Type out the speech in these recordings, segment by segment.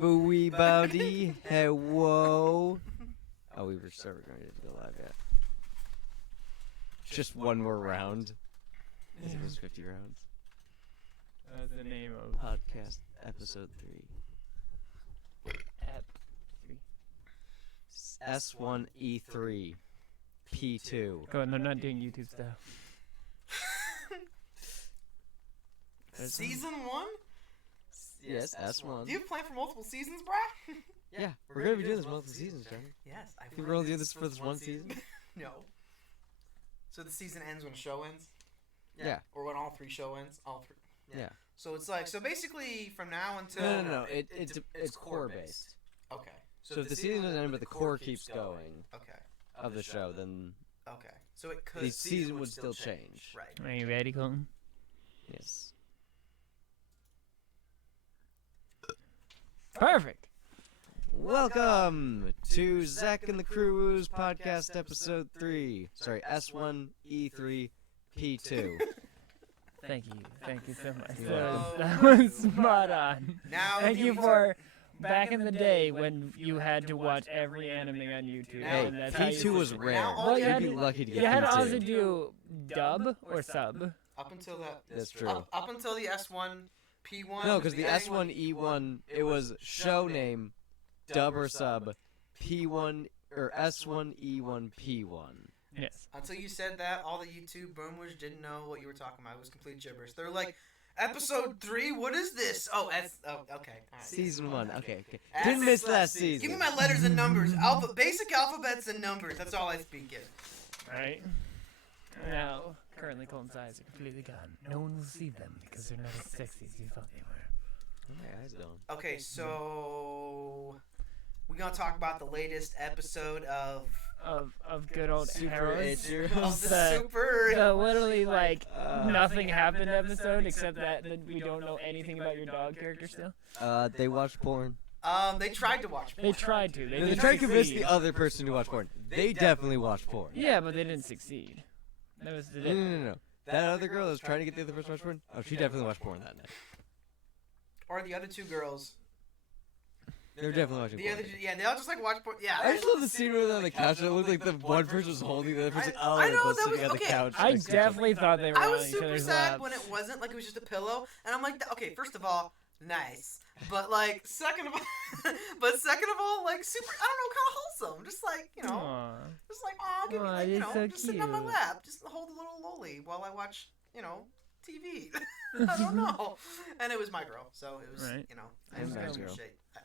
Everyboody, Hellwo. Oh, we were so going to go live yet. Just one more round. It was 50 rounds. That's the name of Podcast episode 3. Ep 3. S1E3 P2. Go on, they're not doing YouTube stuff. Season 1? Yes, S1. Do you have planned for multiple seasons, bruh? Yeah, we're gonna be doing this multiple seasons, Johnny. Yes, I think we're only doing this for this one season. No. So the season ends when the show ends? Yeah. Or when all 3 show ends? All 3. Yeah. So it's like, so basically from now until... No. It's core based. Okay. So if the season doesn't end but the core keeps going Okay. of the show, then Okay. So it could... the season would still change. Right. Are you ready, Colton? Yes. Perfect. Welcome to Zack and the Cruwu's podcast episode 3. Sorry, S1E3 P2. Thank you so much. Oh. That was spot on. Now Thank you for back in the day when you had to watch every anime on YouTube. Hey, and that's how you P2 was Now rare. all you You'd had be to- lucky to get You had to P2. also do dub or sub. Up until that... That's true. Up until the S1, P1... No, because the S1E1, it was show name, dub or sub, P1 or S1E1 P1. Yes. Until you said that, all the YouTube boomers didn't know what you were talking about. It was complete gibberish. They're like, episode 3, what is this? Oh, okay. All right. Season 1, okay. As- Didn't miss last season. Give me my letters and numbers. Basic alphabets and numbers. That's all I speak in. Right. Now, currently Colton's eyes are completely gone. No one will see them because they're not as sexy as you thought they were. My eyes don't. Okay, so we're gonna talk about the latest episode of Of good old Super Hxeros. Hxeros. the Super. The literally like nothing happened episode except that we don't know anything about your dog character still. They watch porn. They tried to watch porn. They tried to. They They didn't tried to convince succeed. the other person to watch porn. They definitely watch porn. Yeah, but they didn't succeed. That was the No. That other girl that was trying to get the other person to watch porn, oh, she definitely watched porn that night. Or the other 2 girls. They were definitely watching The porn. other, yeah, they all just like watch porn. Yeah. I just love the scene where they're on the couch and it looked like the one person was holding the other person. I know, was that sitting was- on the okay. couch. I next to each other. definitely thought they were I on was each super other's sad laps. when it wasn't, like it was just a pillow, and I'm like, okay, first of all, nice, but like second of all, like super, I don't know, kind of wholesome, just like Aw. just like give me, Aw, like, you're so just sitting on my cute. lap, just hold a little lolly while I watch, TV. I don't know, and it was my girl, so it was, Right. I And nice girl.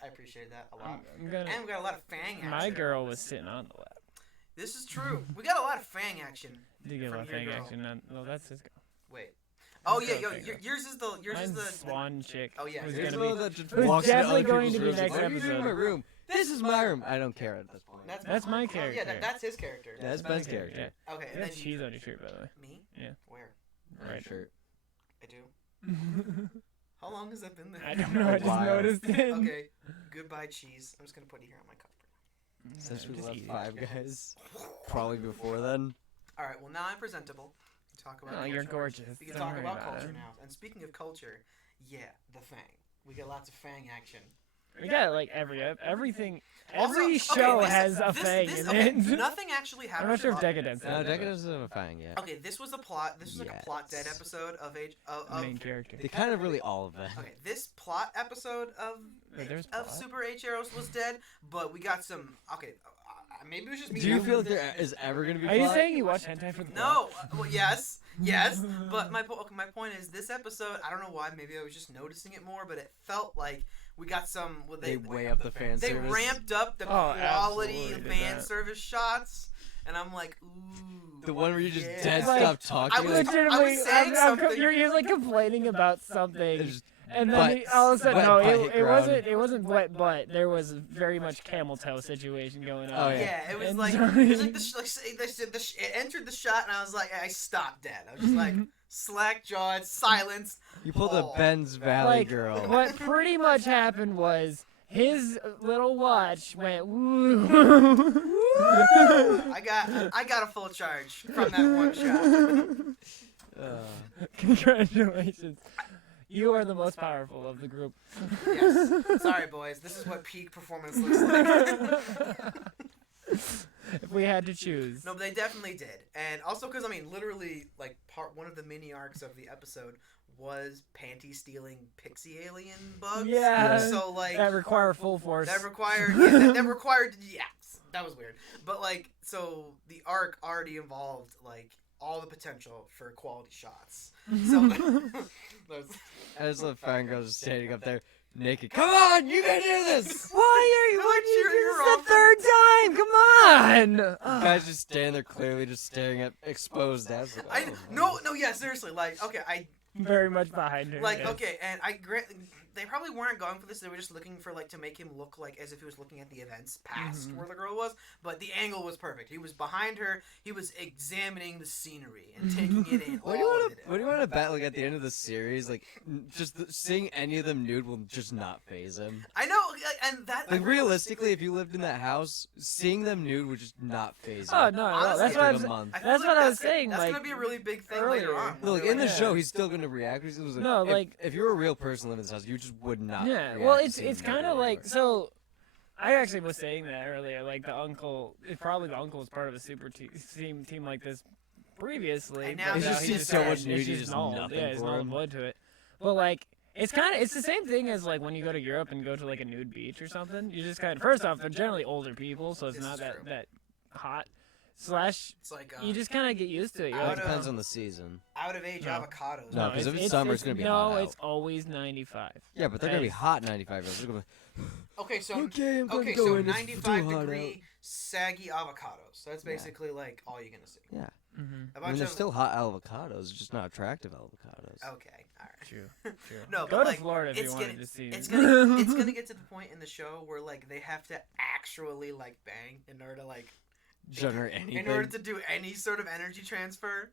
appreciate that a lot, I'm gonna, and we got a lot of fang action. my girl was sitting on the lap. This is true. We got a lot of fang action. Did get a From lot of your fang girl. action. Well, that's his girl. Wait. Oh That's yeah, okay, girl. yours is Mine's the Swan chick. Oh, yeah. Who's Here's There's gonna one be? that just who's walks into definitely other going to people's be rooms. next What are you doing in my episode. room? This is my room. I don't care at this point. That's my Oh, yeah, character. that's his character. Yeah, that's Ben's character. Okay, You and have then cheese on your shirt, by the way. me? Yeah. Where? Right. Shirt. I do. How long has that been there? I don't know. I just Wow. noticed it. Okay. Goodbye, cheese. I'm just gonna put it here on my cup. Since we Just left eat it. Five Guys, probably before then. All right. Well, now I'm presentable. We can talk about. Oh, culture. you're gorgeous. We can Don't talk worry about about culture it. now. And speaking of culture, yeah, the Fang. We got lots of Fang action. We got like everything. Also- Every okay, show this- has a this- fang this- in okay, it. Nothing actually happened. I'm not sure if Deca-Dence No, has Deca that. doesn't have a fang yet. Okay, this was a plot. This was like a plot dead Yes. episode of The main character. They kind of really all of that. Okay, this plot episode Wait, there's of plot? Super Hxeros was dead, but we got some. Okay, maybe it was just me. Do you feel like there is ever going to be Are you plot? saying you watch hentai for the plot? No. Well, yes, but my point is this episode. I don't know why. Maybe I was just noticing it more, but it felt like we got some. Well, They weigh up the fan They service. ramped up the Oh, quality absolutely did fan that. service shots, and I'm like, ooh. The one where you just yeah. dead Like, stop talking. I was like, Legitimately, saying something. you're usually complaining about something, it's just and then butts. all of a sudden, Wet no, butt it, hit it ground. wasn't wet butt. There was very much camel toe situation going on. Oh, Yeah, it was And like, so- it was like it entered the shot, and I was like, I stopped dead. I was just like, slack jawed, silence. You pulled a Oh. Ben's Valley Like, girl. what pretty much happened was his little watch went woo. I got a full charge from that one shot. Congratulations. You are the most powerful of the group. Yes. Sorry, boys. This is what peak performance looks like. If we had to choose. No, but they definitely did. And also because, I mean, literally, like, one of the mini arcs of the episode was panty-stealing pixie alien bugs. Yeah. So, like... That require full force. That required... Yeah, that was weird. But, like, so the arc already involved, like, all the potential for quality shots. So... As the fangirls just standing up there, naked. Come on, you can do this! Why are you? I'm Why did you cheering do her this on. the third time? Come on! Guys just standing there, clearly just staring at exposed ass. Like, No, yeah, seriously. Like, okay, Very much behind her. Like, yes. okay, and they probably weren't going for this. They were just looking for, like, to make him look like as if he was looking at the events past where the girl was. But the angle was perfect. He was behind her. He was examining the scenery and taking it in. What do you want to bet? Like at the end of the series, like seeing any of them nude will just not phase him. I know, and that. Like realistically, if you lived in that house, seeing them nude would just not phase you. Oh no, Honestly, that's what like a I'm. month. I feel That's what I was that's- saying, That's like, gonna be a really big thing earlier. later on. Look, They're in the like, show, he's still gonna react. It was No, if, like- if you're a real person living in this house, you just would not. Yeah, react well, to it's seeing kind nude of like everywhere. so. I actually was saying that earlier. Like the uncle, probably the uncle was part of a super team like this previously. And now but he's just he's seen so much it's nudity, just just nulled. nothing Yeah, he's for nulled him. blood to it. But like, it's the same thing as like when you go to Europe and go to like a nude beach or something. You just kind of first off, they're generally older people, so it's This not is that true. that hot. Slash, It's like you just kind of get used to it. You're I It like, would, depends on the season. out of age No. avocados. No, 'cause if it's summer, it's gonna be hot No, out. it's always 95. Yeah, but they're gonna be hot 95 years. They're gonna Okay, so Okay, I'm gonna okay, go so in. It's 95 too hot degree saggy avocados. So that's Yeah. basically like all you're gonna see. Yeah. Mm-hmm. A I mean, bunch they're of still hot avocados, just not attractive avocados. okay, all right. True. True. No, Go but to like, Florida if you it's wanted gonna- to see. It's gonna get to the point in the show where like they have to actually like bang in order to like Generate anything. in order to do any sort of energy transfer.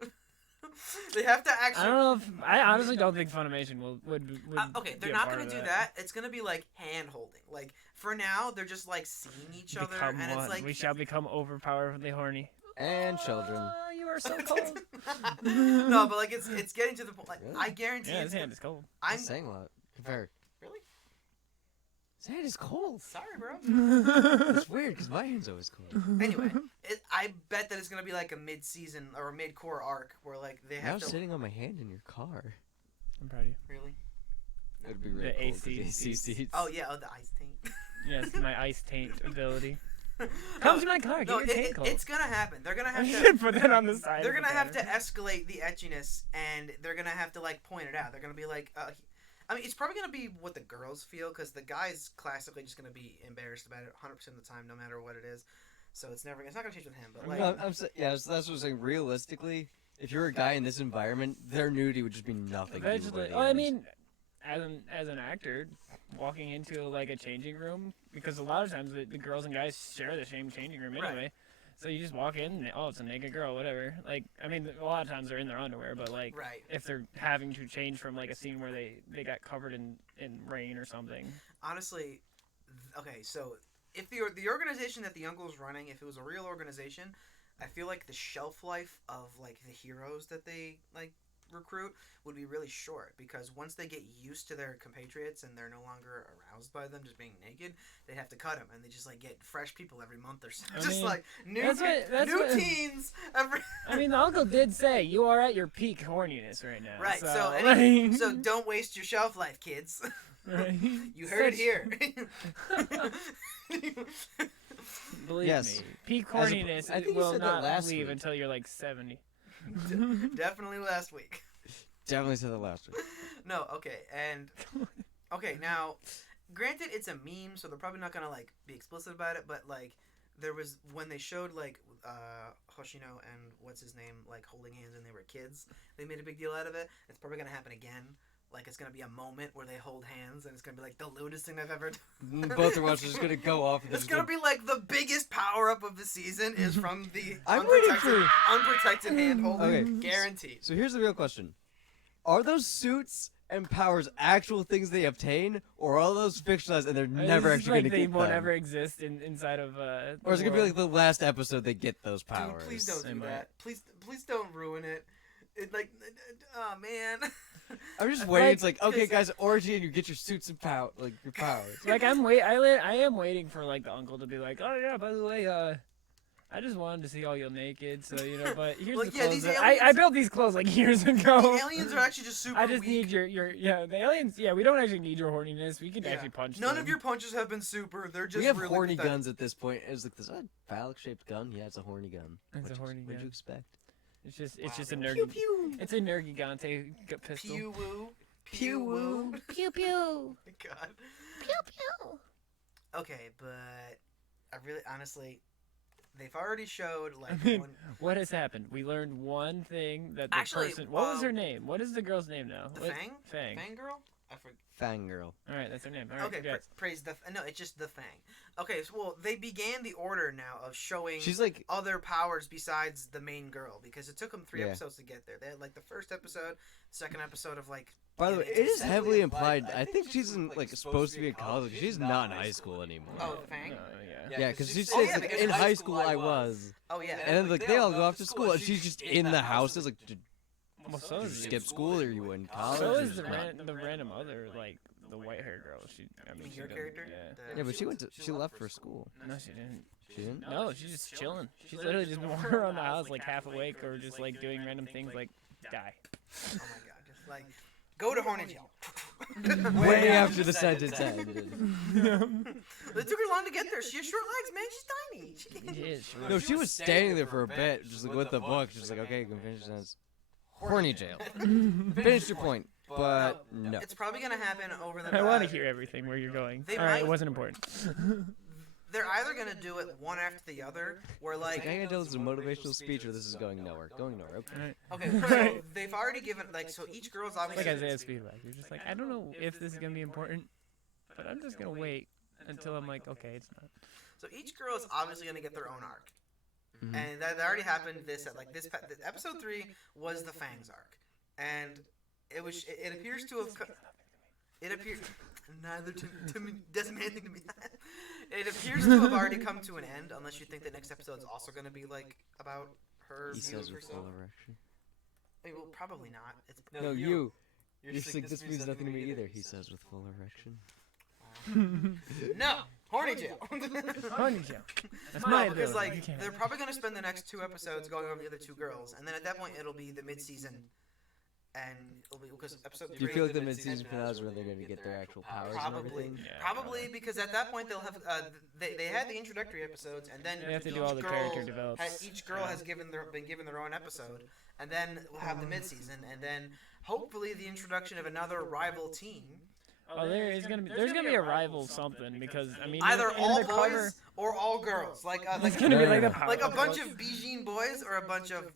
They have to I actually. don't know if I honestly don't think Funimation would Okay, be they're a not part gonna of do that. It's gonna be like hand holding. Like for now, they're just like seeing each other, Become and one. it's like We shall become overpoweredly horny. And children. Oh, you are so cold. No, but like it's getting to the point. Like Really? I guarantee Yeah, it's his hand is cold. I'm That's saying a lot. Compare. really His hand is cold. sorry, bro. It's weird because my hand's always cold. Anyway, I bet that it's gonna be like a mid-season or a mid-core arc where like they I have was to sitting on my hand in your car. I'm proud of you. really. It'd be really The cold with AC the AC seats. Oh yeah, oh the ice taint. Yes, my ice taint ability. No, Come to my car. Get no, your taint cold. it's gonna happen. They're gonna I have to. should put that on the side. They're of the gonna have to banner. escalate the etchiness, and they're gonna have to like point it out. They're gonna be like, I mean, it's probably gonna be what the girls feel because the guys classically just gonna be embarrassed about it 100% of the time, no matter what it is. So it's not gonna change with him. But like, No, that's what I'm saying. Realistically, if you're a guy in this environment, their nudity would just be nothing. to you Eventually, by the well, I end. mean, as an actor, walking into like a changing room because a lot of times the girls and guys share the same changing room Right. anyway. So you just walk in, and, oh, it's a naked girl, whatever. Like, I mean, a lot of times they're in their underwear, but like, right. if they're having to change from like a scene where they got covered in rain or something. Honestly, okay. So if the organization that the uncle's running, if it was a real organization, I feel like the shelf life of like the heroes that they like recruit would be really short because once they get used to their compatriots and they're no longer aroused by them just being naked, they have to cut them and they just like get fresh people every month or so. I Just mean, like new that's what- teens every. I mean, the uncle did say you are at your peak horniness right now. Right. So, So so don't waste your shelf life, kids. right? You heard it here. Believe Yes. me, peak As a- horniness I think you will said that not last leave week. until you're like 70. Definitely last week. Definitely said that last week. No, okay, and okay, now, granted, it's a meme, so they're probably not gonna like be explicit about it. But like, there was when they showed like Hoshino and what's his name like holding hands when they were kids. They made a big deal out of it. It's probably gonna happen again. Like it's gonna be a moment where they hold hands, and it's gonna be like the lewdest thing I've ever done. Both of us are just gonna go off. And It's gonna be like the biggest power up of the season is from the I'm waiting unprotected hand holding. Okay. Guaranteed. So here's the real question: are those suits and powers actual things they obtain, or are those fictionalized and they're never It's actually like gonna they get won't them? ever exist inside of. Or is it gonna be like the last episode they get those Dude, powers? please don't They do might. that. Please don't ruin it. It like, oh man. I'm just waiting. It's like, okay, guys, orgy, and you get your suits and like your powers. Like I am waiting for like the uncle to be like, oh yeah, by the way, I just wanted to see all you naked, so but here's Well, the yeah, clothes. these I aliens- built these clothes like years ago. The aliens are actually just super I just weak. need your the aliens. Yeah, we don't actually need your horniness. We can Yeah. actually punch. None them. of your punches have been super. They're just We have really horny pathetic. guns at this point. It's like, is that a phallic-shaped gun? Yeah, it's a horny gun. It's a horny What'd gun. you expect? It's just a Wow. nerdy. Pew pew. It's a nergigante pistol. Pew woo. Pew woo. Pew pew. God. Pew pew. Okay, but I really, honestly, they've already showed like. I mean, one, what has happened? We learned one thing that the Actually, person. What was her name? What is the girl's name now? the What- Fang. Fang. Fang girl. I forget. Fangirl. All right, that's her name. All right, Okay, congrats. praise the. No, it's just the Fang. Okay, so well, they began the order now of showing. She's like, other powers besides the main girl because it took them 3 Yeah. episodes to get there. They had like the first episode, second episode of like. by the way, getting it is into- heavily implied. I think she's in, like supposed to be in college. She's not in high school anymore. Oh, Fang. No, yeah. Yeah, because she says Oh, yeah, like, because in high school I was, Oh yeah. and then like they all go off to school, and she's just in the house. It's like, did Well, so you is skip school or you in college? So or is the, not? the random other, like the white hair girl. She, I mean, mean she your doesn't- character? Yeah. The- Yeah, but she left for school. No, she didn't. She didn't. No, she's just chilling. She's literally just been walking around the house like half awake or just like doing random things like die. Oh my god, just like go to Hornet Jail. Way after the sentence ended. It took her long to get there. She has short legs, man. She's tiny. She can't. She is. No, she was standing there for a bit, just like with the book, just like, okay, you can finish this. Horny jail. Finish your point, but no. It's probably gonna happen over the. I want to hear everything where you're going. They All right, might- it wasn't important. They're either gonna do it one after the other, where Like, like. I can tell this is a motivational speech, or this is going nowhere. Going nowhere. Okay. All right. Okay, so they've already given like so each girl's It's obviously. like Isaiah's feedback. You're just like, I don't know if this is gonna be important, but I'm just gonna wait until I'm like, okay, it's not. So each girl is obviously gonna get their own arc, Mhm. and that already happened. This episode 3 was the Fangs arc, and it was it appears to have. It appears neither to me doesn't mean anything to me. It appears to have already come to an end, unless you think the next episode is also going to be like about her He view of says with full herself. erection. I mean, well, probably not. It's No, you. You're just like, this means nothing to me either, he says with full erection. no horny jail. Honey Joe. That's No, my because ability. like You can't. they're probably going to spend the next 2 episodes going over the other 2 girls, and then at that point it'll be the mid-season, and it'll be because episode 3. Do you feel like the mid-season finale is where they're going to get their actual powers and Probably, everything? Yeah, probably because at that point they'll have they had the introductory episodes, and then They have to each do all the girl character develops. each girl has been given their own episode, and then we'll have the mid-season, and then hopefully the introduction of another rival team, Oh, there's gonna be a rival something because I mean either in all the boys cover, or all girls, like it's gonna be No, like no, a no. power like a bunch couple. of Bijin boys or a bunch of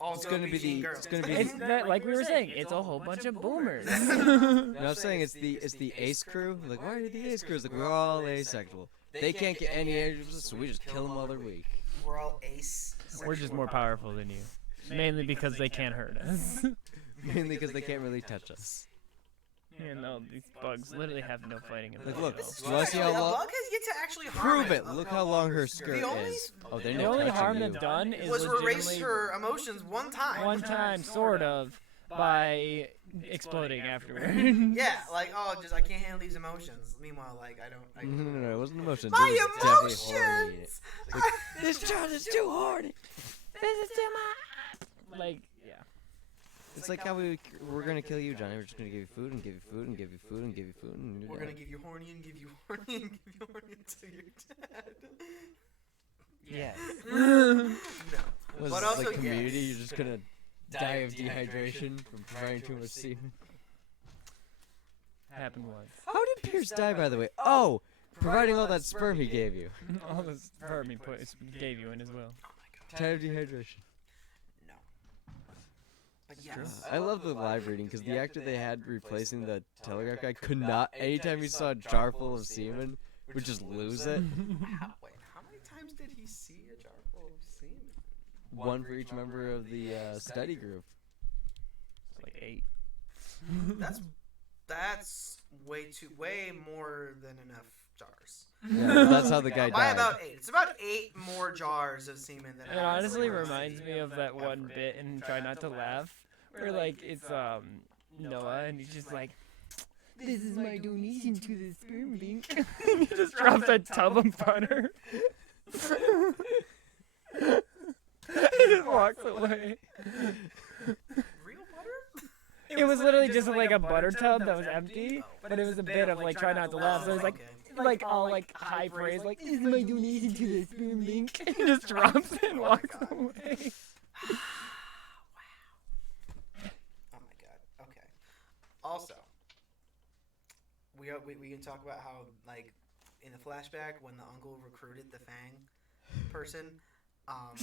also It's gonna be Bijin the- girls. it's gonna be It's that like we were saying, it's a whole bunch of boomers. No, I'm saying it's the ace crew. Like, why are the ace crews? Like, we're all asexual. They can't get any ages, so we just kill them while they're weak. We're all ace. We're just more powerful than you, mainly because they can't hurt us. Mainly because they can't really touch us. You know, these bugs literally have no fighting Like, ability. look, at all. do you wanna see how A long? bug has yet to actually harm Prove it. Look how long her skirt The only- is. Oh, they're The not only touching harm you. they've done is was erase legitimately her emotions one time. sort of, by exploding afterward. Yeah, like just I can't handle these emotions. Meanwhile, like I don't. No, it wasn't emotions. My it was definitely horny. emotions. Like, this child is too horny. This is too much. Like, yeah. It's like how we're gonna kill you, Johnny. We're just gonna give you food and give you food and give you food and give you food and you're We're gonna dead. give you horny and give you horny and give you horny until you're dead. Yes. No. Was But this also, like community? yes. You're just gonna die of dehydration from providing too much semen. Happened once. How did Pierce die, by the way? Oh, providing all that sperm he gave you. All the sperm he gave you in as well. Oh my god. Tired of dehydration. No. But true. yes. I love the live reading because the actor they had replacing the telegraph guy could not. Anytime he saw a jar full of semen, would just lose it. Wait, how many times did he see a jar full of semen? One for each member of the study group. It's like 8. That's way more than enough jars. Yeah, that's how the guy By died. about 8. It's about 8 more jars of semen than. It honestly reminds me of that one bit in Try Not to Laugh Where like it's Noah, and he's just like, "This is my donation to the sperm bank." He just drops a tub of butter. He just walks away. Real butter? It was literally just like a butter tub that was empty, but it was a bit of like try not to laugh. So it was like all like high praise, like, "This is my donation to the sperm bank." And he just drops it and walks away. Oh my god. Okay. Also, we can talk about how like in the flashback when the uncle recruited the Fang person.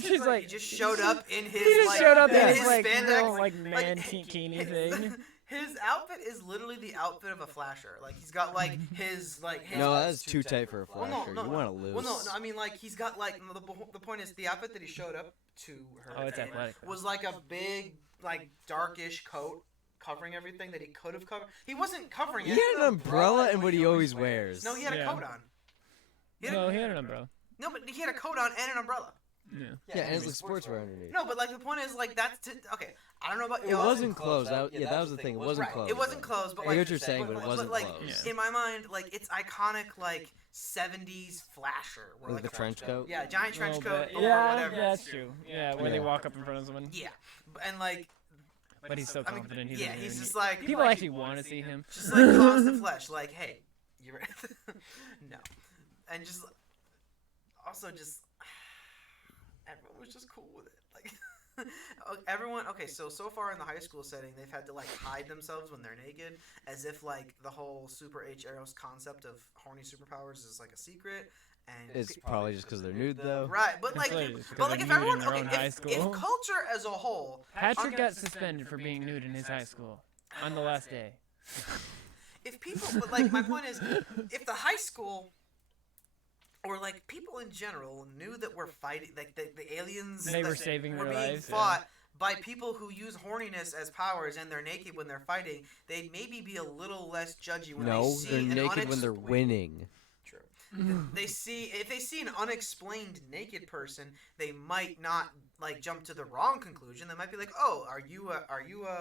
She's like, he just showed up in his he just like, showed up in his his like spandex, little like mankini thing. His outfit is literally the outfit of a flasher. Like he's got like his No, that's too tight for a flasher. no, You want to lose. Well, no, I mean like he's got like the point is the outfit that he showed up to her It's athletic. was like a big like darkish coat covering everything that he could have covered. He wasn't covering He it. had an umbrella and what he always wears. No, he had a Yeah. coat on. He had an umbrella. No, but he had a coat on and an umbrella. Yeah. Yeah, and it's like sportswear underneath. No, but like the point is like that's okay. I don't know about It y'all. wasn't closed. That was the thing. It wasn't Right, closed. it wasn't closed, but I like hear what you're saying, but it wasn't like closed. in my mind, like it's iconic, like '70s flasher, where With like the trench coat. yeah, giant trench coat, or Yeah, whatever. that's true. Yeah, where they Yeah. walk up in front of someone. Yeah, and like, But he's so I mean, confident. yeah, he's just like People actually want to see him. just like constant flesh, like, hey, you're no, and just also just everyone was just cool with it, like. Everyone, okay, so far in the high school setting, they've had to like hide themselves when they're naked, as if like the whole Super Hxeros concept of horny superpowers is like a secret. And It's probably just because they're nude, though. right, but like, if everyone, okay, if culture as a whole, Patrick got suspended for being nude in his high school on the last day. if people, but like my point is, if the high school. Or like people in general knew that we're fighting, like the aliens They were saving were their being lives, fought by people who use horniness as powers, and they're naked when they're fighting. They'd maybe be a little less judgy when they No, see they're an naked when they're winning. True. If they see an unexplained naked person, they might not like jump to the wrong conclusion. They might be like, "Oh, are you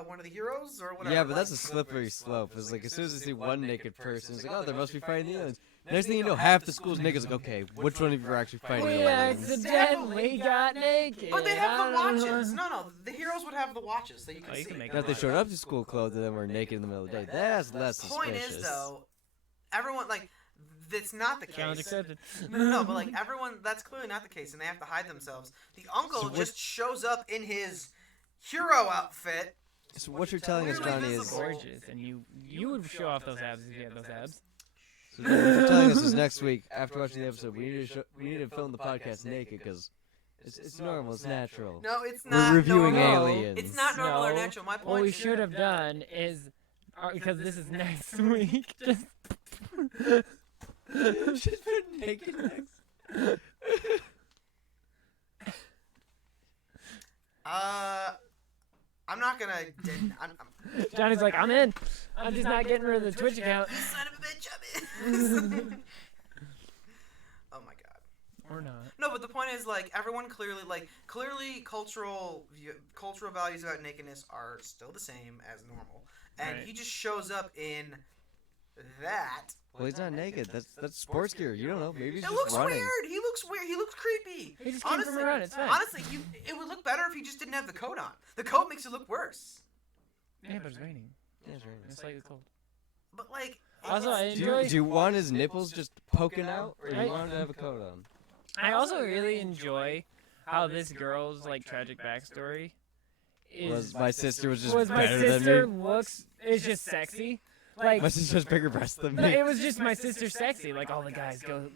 one of the heroes or whatever?" Yeah, but that's a slippery slope. It's like as soon as they see one naked person, it's like, oh, they must be fighting the aliens. Next thing you know, half the school's naked. It's like, okay, which one of you are actually fighting the We aliens? accidentally got naked. But they have the watches. No, the heroes would have the watches, so you can Oh, you see. can make Now, if they showed up to school clothed and then were naked in the middle of the day, that's less The point suspicious. is, though, everyone like that's not the Challenge case. accepted. No, but like everyone, that's clearly not the case, and they have to hide themselves. The uncle So what- just shows up in his hero outfit. So what you're telling us, Clearly Johnny, is visible. Gorgeous, and you would show off those abs if you had those abs. so what you're telling us is next week after watching the episode, we need to film the podcast naked because it's normal, it's natural. No, it's We're not reviewing normal. aliens. It's not normal or No. natural. My point. What we should have done is, because this is next week, just Just put naked next. I'm not gonna. I'm, Johnny's like, I'm in. I'm just not getting rid of the Twitch account. you son of a bitch, I'm in. Oh my god. Or not. No, but the point is, like, everyone clearly cultural values about nakedness are still the same as normal, and Right. he just shows up in that. Well, he's not naked. That's sports gear. You don't know. Maybe he's It just looks running. weird. He looks weird. He looks creepy. He just came from around. It's fine. Honestly, it would look better if he just didn't have the coat on. The coat makes it look worse. Yeah, but it's raining. Yeah, it's right. It's slightly cold. But like, Also, I Do enjoy. you want his nipples just poking out, or do I- you want him to have a coat on? I also really enjoy how this girl's like tragic backstory is. My sister was just was my better than sister me. looks is just sexy. Like My sister has bigger breasts than no, me. it was just my sister sexy. Like all the guys go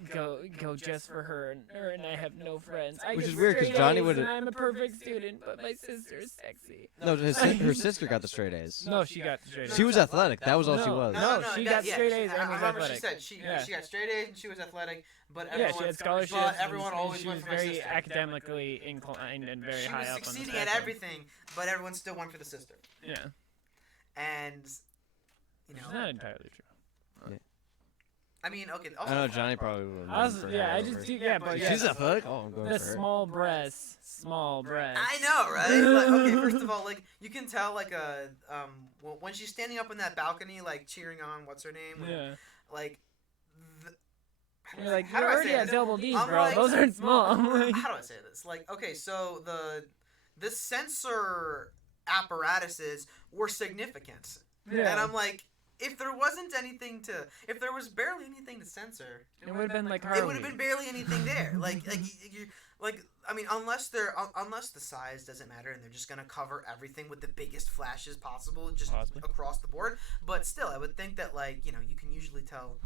just for her, and I have no friends. I Which get is weird, 'cause straight Johnny A's, would've- and I'm a perfect student, but my sister's sexy. No, her sister got the straight A's. No, she got straight A's. She was athletic. That was all she No. was. No, she got yeah, straight A's I and was remember athletic. she said she Yeah. got straight A's and she was athletic, but Yeah, everyone, she had scholarships. But everyone and always she went was for my very sister. academically inclined and very She high was up on the succeeding at spectrum. everything, but everyone still went for the sister. Yeah, And you which know, is not entirely true. I mean, okay. I Also, know Johnny probably wouldn't. I just do. Yeah, but yeah, She's a hook. Oh, I'm going the for her. small breasts. Small breasts. I know, right? Like, okay, first of all, like you can tell, like when she's standing up in that balcony, like cheering on what's her name, Yeah. like. You're like, how you're do I already say at this? double D's, I'm bro. like- Those aren't small. I'm like, How do I say this? Like, okay, so the sensor apparatuses were significant, yeah. and I'm like, if there was barely anything to censor, It would have been like it Harley. would have been barely anything there. I mean, unless the size doesn't matter and they're just gonna cover everything with the biggest flashes possible, just Possibly. across the board. But still, I would think that you can usually tell.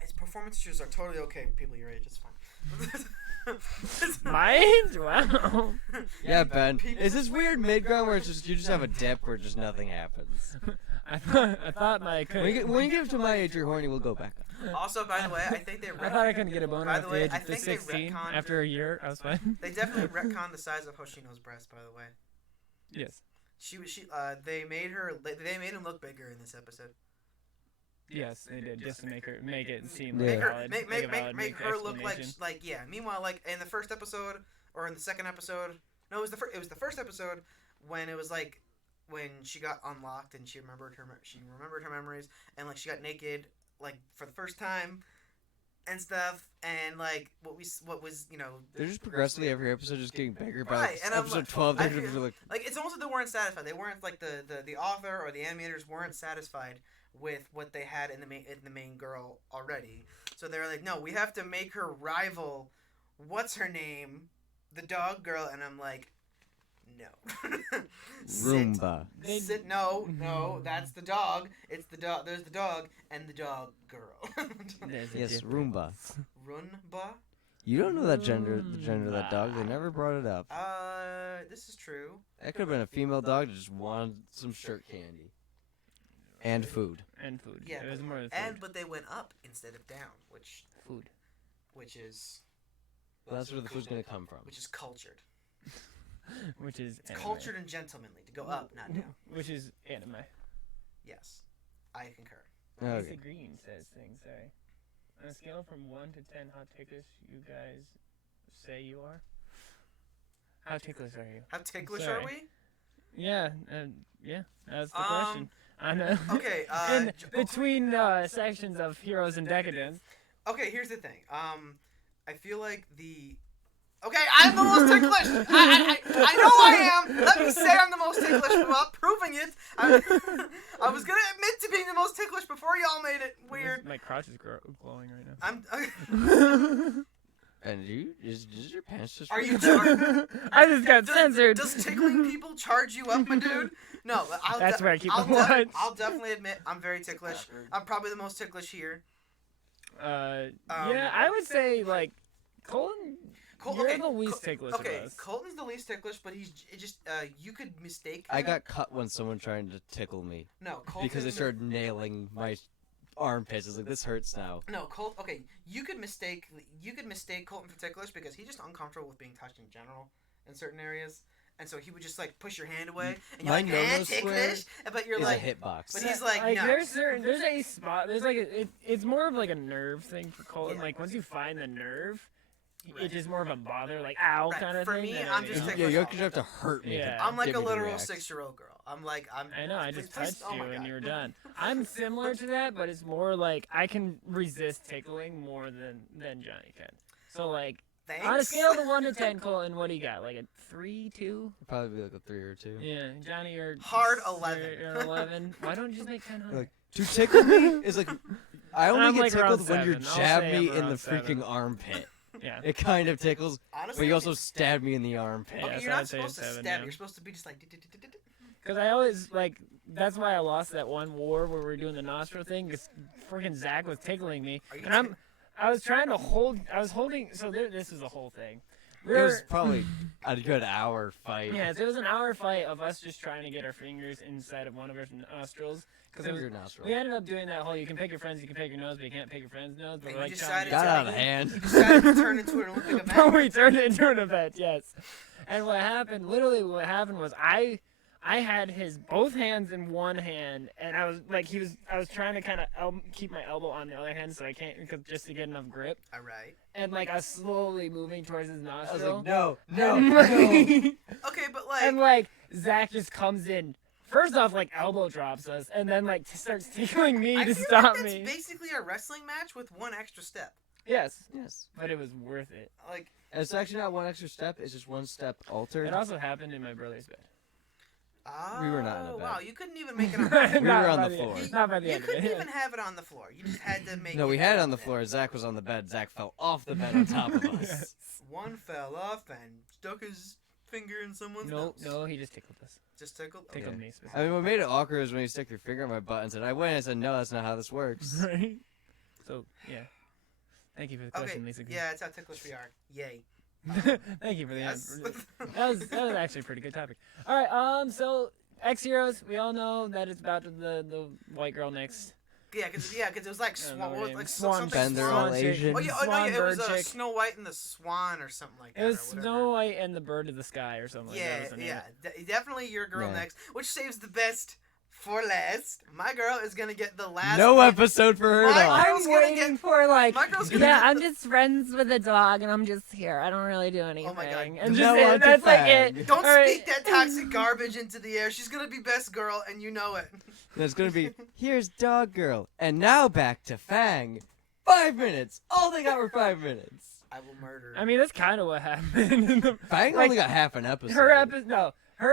His performance issues are totally okay with people your age. It's fine. My age? Wow. Yeah, Ben. People- Is this weird mid-ground where it's just you just have a dip where just nothing happens? I thought my When you get to my age, you're horny. We'll go back up. Also, by the way, I think they. I thought I couldn't get a boner By at the the way, age I of think they 16. retconned- After a year, I was fine. They definitely retconned the size of Hoshino's breast. By the way, Yes. they made him look bigger in this episode. Yes, they did, just to make it seem Yeah. like valid. Make her look explanation. like yeah. Meanwhile, like in the first episode or in the second episode, no, it was the first episode when it was like when she got unlocked and she remembered her memories and like she got naked like for the first time and stuff and like what was They're just progressively every episode just getting bigger. By Right, and I'm episode like- 12, I they're just feel- like, like it's almost like they weren't satisfied. They weren't like the author or the animators weren't satisfied with what they had in the main girl already. So they were like, no, we have to make her rival. What's her name? The dog girl, and I'm like, no. Roomba. Sit. No, that's the dog. It's the dog. There's the dog and the dog girl. There's a Yes, difference. Roomba. Runba. You don't know that gender, the gender of that dog. They never brought it up. This is true. That could have been a female dog that just wanted some shirt candy. And food. And food. Yeah, It was more than food. but they went up instead of down, which is Well, that's where the food's gonna come from. which is cultured. Which is It's anime. cultured and gentlemanly to go up, not down. Which is anime. Yes, I concur. Okay. Lisa Green says things, sorry. On a scale from 1 to 10, how ticklish you guys say you are? How ticklish are you? How ticklish Sorry. are we? Yeah, that's the question. I know. Okay. And between sections of Heroes and Deca-Dence. Okay, here's the thing. I feel like the. Okay, I'm the most ticklish. I know I am. Let me say I'm the most ticklish without proving it. I was gonna admit to being the most ticklish before y'all made it weird. My crotch is glowing right now. I'm. And is your pants just? Are you charged? I just got censored. Does tickling people charge you up, my dude? No, That's where I keep the watch. I'll definitely admit I'm very ticklish. I'm probably the most ticklish here. Yeah, I would say like Colton. You're the least ticklish of us. Colton's the least ticklish, but you could mistake. I got cut when someone tried to tickle me No, Colton. because they started nailing my armpits. I was like, this hurts now. No, Colt. Okay, you could mistake Colton for ticklish because he's just uncomfortable with being touched in general in certain areas, and so he would just like push your hand away, and you're My like, no-no ticklish, but you're It's like, a hitbox. but he's like, no. there's a spot. There's like it's more of like a nerve thing for Colton. Yeah. Like once you find the nerve, it's just more of a bother, like ow Right. kind of For thing. me, than I'm anything just else. Yeah, ticklish. you actually have to hurt me. Yeah. To I'm like get a me to literal react. 6-year-old girl. I'm like, I know. I just touched oh you my and God. you were done. I'm similar to that, but it's more like I can resist tickling more than Johnny can. So like Thanks. on a scale of 1 to 10, Colton, what do you got? Like a 3, 2? Probably be like a 3 or 2. Yeah, Johnny, you're Hard 11. You're 11. Why don't you just make 10 hard? Like, to tickle me is like I only I'm get like around tickled when you 7. I'll jab say I'm me in the around 7. freaking armpit. Yeah. It kind of tickles, Honestly, but you also stab me in the armpit. Yeah, okay, so you're not I'd say supposed to 7, stab. yeah. You're supposed to be just like. Because I always, like, that's why I lost that one war where we were doing the nostril thing, because freaking Zack was tickling me. Are you And I was trying to I was holding, so this was the whole thing. It was probably a good hour fight. Yeah, so it was an hour fight of us just trying to get our fingers inside of one of our nostrils. Because Finger nostril. we ended up doing that whole, you can pick your friends, you can pick your nose, but you can't pick your friend's nose. But And we're you like, decided Got to- out of hand. You decided to turn into an Olympic event. we turned it into an event, yes. And what happened was I had his both hands in one hand, and I was like, I was trying to kind of keep my elbow on the other hand, so I can't, just to get enough grip. All right. And like I was slowly moving towards his I was nostril. like, no. Okay, but like. And like Zack just comes in. First off, like elbow drops us, and then like starts tickling me I to feel stop like that's me. basically a wrestling match with one extra step. Yes, Yes. but it was worth it. Like. It's actually not one extra step. It's just one step altered. It also happened in my brother's bed. Oh, We were not in a bed. wow, you couldn't even make it on We Not were on by the floor. Not by the You end of it. couldn't even have it on the floor. You just had to make No, it we had it on the there. floor. Zach was on the bed. Zach fell off the bed on top of us. One fell off and stuck his finger in someone's No, nose. no, he just tickled us. Just tickled? Tickled Yeah. me I specifically. mean, what made it awkward is when you stick your finger in my butt and said, I went and said, no, that's not how this works. Right. So yeah. Thank you for the Okay, question, Lisa. yeah, it's how ticklish we are. Yay. Thank you for the Yes. answer. That was actually a pretty good topic. All right, so Hxeros, we all know that it's about the white girl next. yeah, because it was like I don't Swan, know her what was name. like Swan something Ben, they're Swan. all Asian. Oh yeah, Swan it was bird chick. Snow White and the Swan or something like that. It was or whatever. Snow White and the Bird of the Sky or something like that. Yeah, was the name. yeah, definitely your girl Yeah. next, which saves the best for last. My girl is gonna get the last. No one. episode for her My at all. girl's I'm gonna waiting get. for like, My girl's gonna yeah, get I'm the- just friends with a dog and I'm just here. I don't really do anything. Oh my God. And No just one to that's like fang. it. Don't All right. speak that toxic garbage into the air. She's gonna be best girl, and you know it. There's going to be, here's Dog Girl. And now back to Fang. 5 minutes. All they got were 5 minutes. I will murder. I mean, that's kind of what happened. In the, Fang like, only got half an episode. her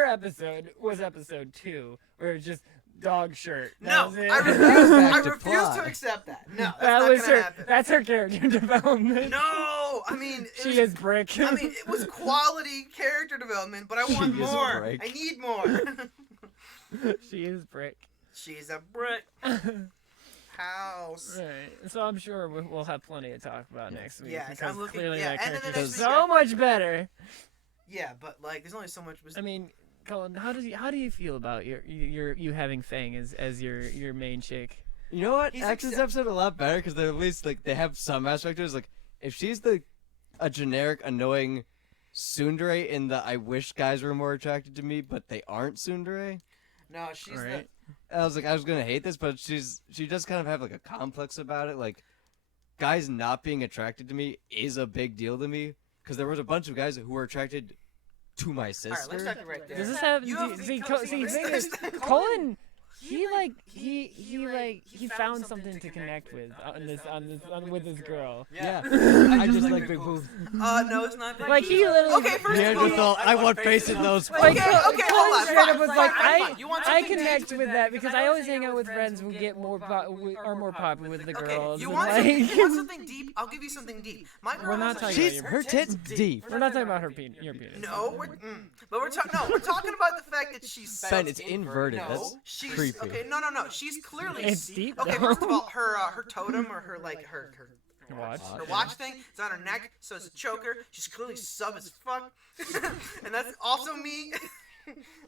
episode was episode 2, where it's just dog shirt. That No, was it. I refuse. Back I to refuse plot. to accept that. No, that's That not was gonna her. happen. That's her character development. No, I mean, it She was, is Brick. I mean, it was quality character development, but I want She is more. Brick. I need more. She is Brick. She's a brick house. Right. So I'm sure we'll have plenty to talk about next week. Yes, because I'm looking- clearly yeah, that and then character the is next week so much better. Yeah, but like, there's only so much. I mean, Colin, how do you feel about you having Fang as your main chick? You know what? He's Actually, this episode a lot better because they're at least like they have some aspect to it. It's like if she's a generic annoying tsundere in the I wish guys were more attracted to me, but they aren't tsundere. No, she's Right. I was like, I was gonna hate this, but she does kind of have like a complex about it. Like, guys not being attracted to me is a big deal to me because there was a bunch of guys who were attracted to my All right, let's sister. stop it right there. Does this happen? You have See, come see, this- thing is, this- Colin, he found something to connect with with this girl. Yeah, I just like big boobs. No, it's not. Big Like he literally. Okay, first of all, Neanderthal, I want face in those. Like, Okay, Col- okay, Colin hold on, straight up fine, was fine, like, fine, fine. You want I something connect with that because I always hang out with friends who get more are more popular with the Okay, girls. you and, want, like, something, you want something deep? I'll give you something deep. My girl We're not has a- talking about She's your her tits deep. We're not talking about your penis. No, but we're talking. No, we're talking about the fact that she's. Ben, it's inverted. No, That's she's creepy. okay. No. She's clearly. It's deep. Okay, though. first of all, her totem or her Watch. her watch thing is on her neck, so it's a choker. She's clearly sub as fuck, and that's also me.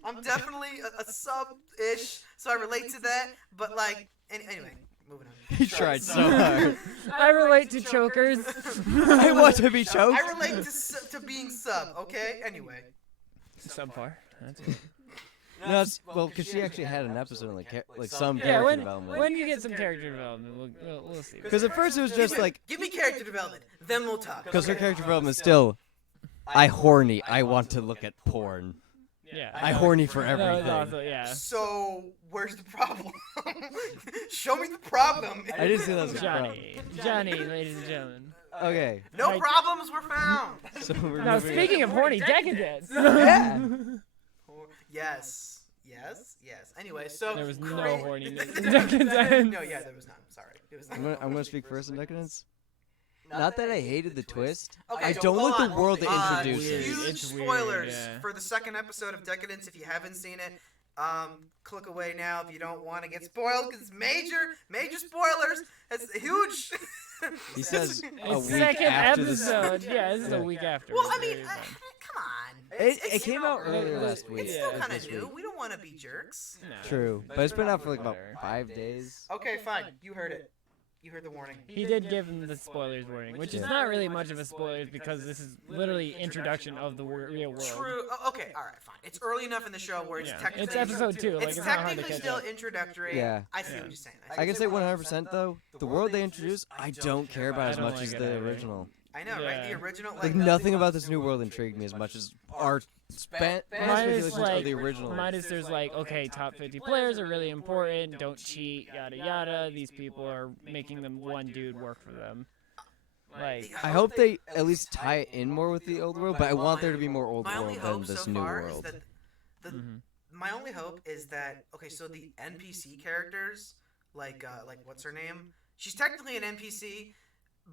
I'm definitely a sub-ish, so I relate to that. But like, anyway, moving on. He tried so hard. I relate to chokers. I want to be choked. I relate to being sub. Okay. Anyway. Subpar. That's it. No, well, because she actually had an episode on like some Yeah, character when development. you get some character development, we'll see. Because at first it was just like, Give me character development, then we'll talk. because her character development is still, I horny. I want to look at porn. Yeah. I horny for That was everything. also, yeah. So where's the problem? Show me the problem. I didn't see that as a problem. Johnny, ladies and gentlemen. Okay, No problems were found. so we're Now, moving speaking of horny, Deca-Dence. Yeah. Yes. Anyway, so There was no great- horniness in Deca-Dence. No, yeah, there was not. Sorry. It was not. I'm gonna speak first in Decadence. Not that I hated the twist. Okay, I don't hold like on. the world it Uh, introduces. Huge It's weird, spoilers yeah. for the second episode of Decadence. If you haven't seen it, click away now if you don't want to get spoiled because it's major spoilers. It's huge. He says a It's week second after the episode. Yeah, this is Yeah. a week after. Well, I It's mean, very fun. come on. It came out earlier last week. It's still Yeah, kind this of new. week. We don't want to be jerks. No. True, but it's been out for like about 5 days. Okay, fine. You heard it. You heard the warning. He did give him the spoilers warning, which is not really much of a spoiler because this is literally introduction of the real world. True. Oh, okay. All right. Fine. It's early enough in the show where it's technically. It's episode 2. Like, It's it's not hard to technically catch still up. introductory. Yeah. I see what you're saying. I can say 100% though. The world they introduced, I don't care about as I don't much as like it the either. original. I know, right? The original. Like nothing about this new world intrigued me as much as our Minus, like, the original. minus there's like, okay, top 50 players are really important, don't cheat, yada yada. These people are making them one dude work for them. Like, I hope they at least tie it in more with the old world, but I want there to be more old My only world than hope this so new far is world. that my only hope is that so the NPC characters like what's her name? She's technically an NPC,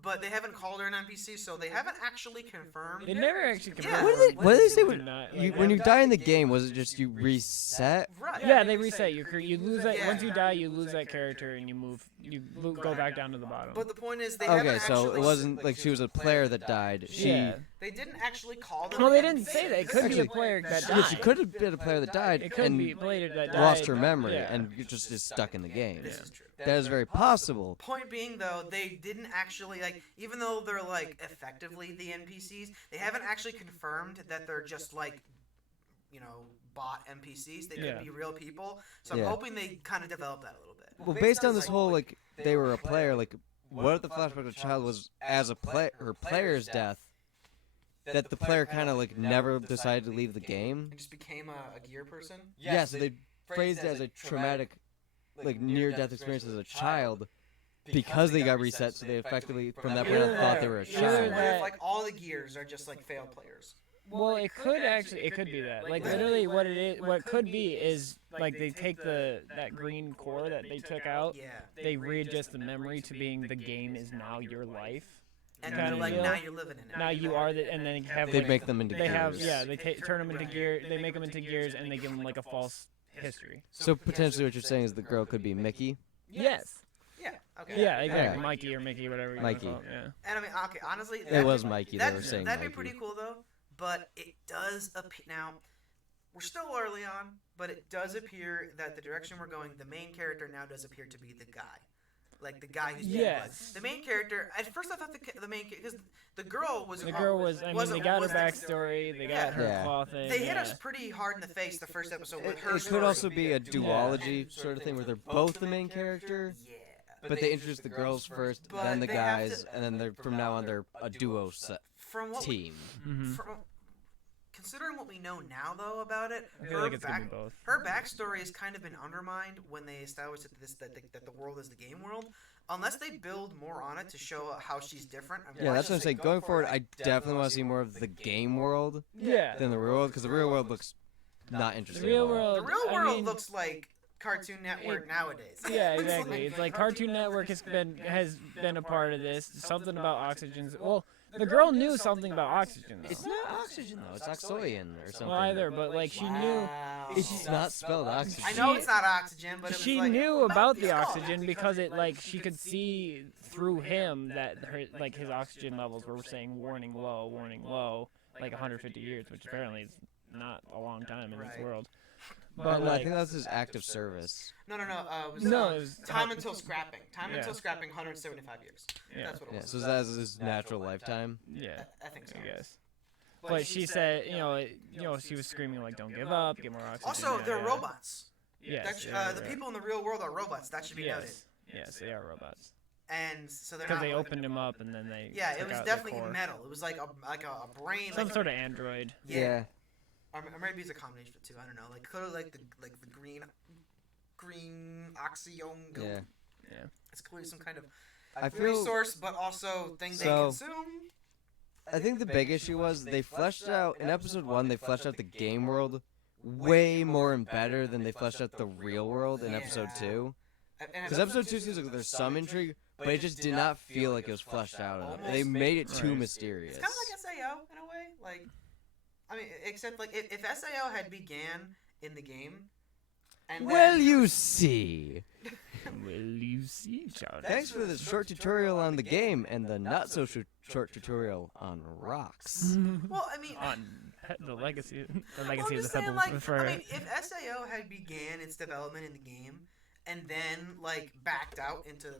but they haven't called her an NPC, so they haven't actually confirmed. they never actually Yeah. confirmed. What did they say Did when not, you like, when you die in the game? Was it just you reset? Right. Yeah, they reset you. You lose that Yeah. once you die. You lose that character, and you go back down to the bottom. But the point is, they Okay, haven't so actually it wasn't like she was a player that died. She yeah. They didn't actually call them. No, they an didn't NPC. say that. It could be a Actually, player that yeah, died. she could have been a player that died It could and be a player that died. lost her memory Yeah. and you just is stuck in the game. This is true. That is very possible. Point being, though, they didn't actually even though they're effectively the NPCs, they haven't actually confirmed that they're just bot NPCs. They could be real people. So I'm Yeah. hoping they kind of develop that a little bit. Well, based on this whole they were a player, what if the flashback of the child was as a her player's death? That the player kind of never decided to leave the game. It just became a gear person. Yeah, so they phrased it as a traumatic, near-death experience as a child, because they got reset. So they effectively, from that point on, thought they were a Either child. that- What if all the gears are just failed players? Well, it could be that. Literally, what could be is they take that green core that they took out, Yeah. they readjust the memory to being the game is now your life. And Kinda they're deal. now you're living in it. Now you are the, and then have They'd make them into they have gears. they turn them into gear. They make them into gears, and they give them a false history. So potentially, what you're saying is the girl could be Mickey. Yes. Yeah. Okay. Yeah, exactly. Yeah. Mikey or Mickey, whatever. You Mikey. wanna call it, yeah. And I mean, okay, honestly, It was Mikey. They were saying that'd be Mikey. pretty cool though. But it does appear now. We're still early on, but it does appear that the direction we're going, the main character now does appear to be the guy, the guy who's being Yes. the main character. At first, I thought the main because the girl was The girl was. I mean, they got her was backstory. They got her Yeah. claw thing. They hit yeah. us pretty hard in the face the first episode It, with her it story. could also be a duology sort of thing where they're both the main character, Yeah. but they introduce the girls first, But then the they have guys, to- and then from now on they're a duo From what team. Considering what we know now, though, about it, I feel like it's gonna be both. her backstory has kind of been undermined when they established that the world is the game world. Unless they build more on it to show how she's different. Yeah, that's what I'm saying. Going forward, I definitely want to see more of the game world Yeah. than the real world, because the real world looks not The interesting. real at all. world. The real I world mean, looks like Cartoon Network nowadays. Yeah, exactly. It's like Cartoon Network has been a part of this. Something about oxygen. Well, the girl knew something about oxygen. Though. It's not oxygen though. It's oxoian or something. Well, either, but she knew. Wow. It's not spelled oxygen. I know it's not oxygen, but it was She like, knew well, about it's the called oxygen because it she could see through him that his oxygen levels were saying warning low, 150 years, which apparently is not a long time in this Right. world. But But I think that's his active service. No. It was, it was time until scrapping. Time Yeah. until scrapping, 175 years. Yeah. That's what it Yeah, was. so that's his natural lifetime. yeah, I think so. I guess. But she said, she was screaming don't give up, get more oxygen. Also, yada, they're yada. robots. Yes. The people in the real world are robots. That should be noted. Yes, they are robots. And so they're Because not. they opened him up and then they. Yeah, it took was out the definitely core. metal. It was like a brain. Some sort of android. Yeah. Or maybe it's a combination of the two. I don't know. Clearly, the green oxyome. Yeah. Yeah. It's clearly some kind of I feel. resource, but also thing they So- consume. I think the big issue was they fleshed out in episode 1. They fleshed out the game world way more and better than they fleshed out the real world in episode 2. Because episode 2 seems like there's some intrigue, but it just did not feel like it was fleshed out enough. They made it too Right. mysterious. It's kind of like SAO in a way. I mean, except if SAO had began in the game, and Well, then, you see. Will you see, child? Thanks for this short tutorial on the game and the not so short tutorial on rocks. well, I mean. On the legacy of I'm the just saying, Pebble for. I mean, if SAO had began its development in the game, and then backed out into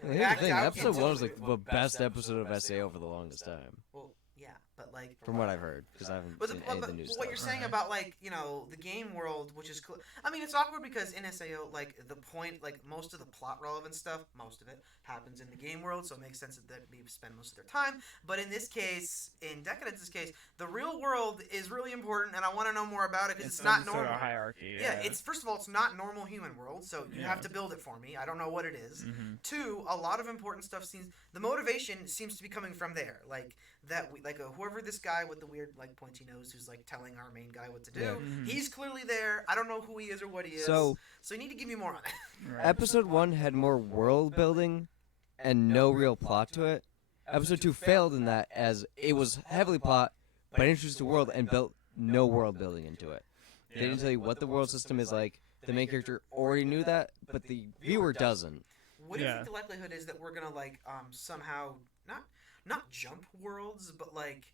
Here's the backed thing. out Episode into 1 was like the best episode of SAO for the longest time, Well, yeah, but like from what I've heard, because I haven't seen any of the new what stuff. you're saying about like the game world, which is cool. I mean, it's awkward because in SAO, like the point, like most of the plot relevant stuff, most of it happens in the game world, so it makes sense that they spend most of their time. But in this case, in Deca-Dence's case, the real world is really important, and I want to know more about it because it's not some sort normal. of hierarchy. Yeah, it's first of all, it's not normal human world, so you have to build it for me. I don't know what it is. Mm-hmm. 2, a lot of important stuff the motivation seems to be coming from there, like that. Whoever this guy with the weird like pointy nose who's like telling our main guy what to do. Yeah. Mm-hmm. He's clearly there. I don't know who he is or what he is. So you need to give me more on that. Right. Episode 1 had more world building and no real plot to it. Episode 2 failed in that, as it was heavily plot, but introduced a world and built no world building into it. They didn't tell you what the world system is like. The main character already knew that, but the viewer doesn't. What do you think the likelihood is that we're gonna like somehow not jump worlds, but like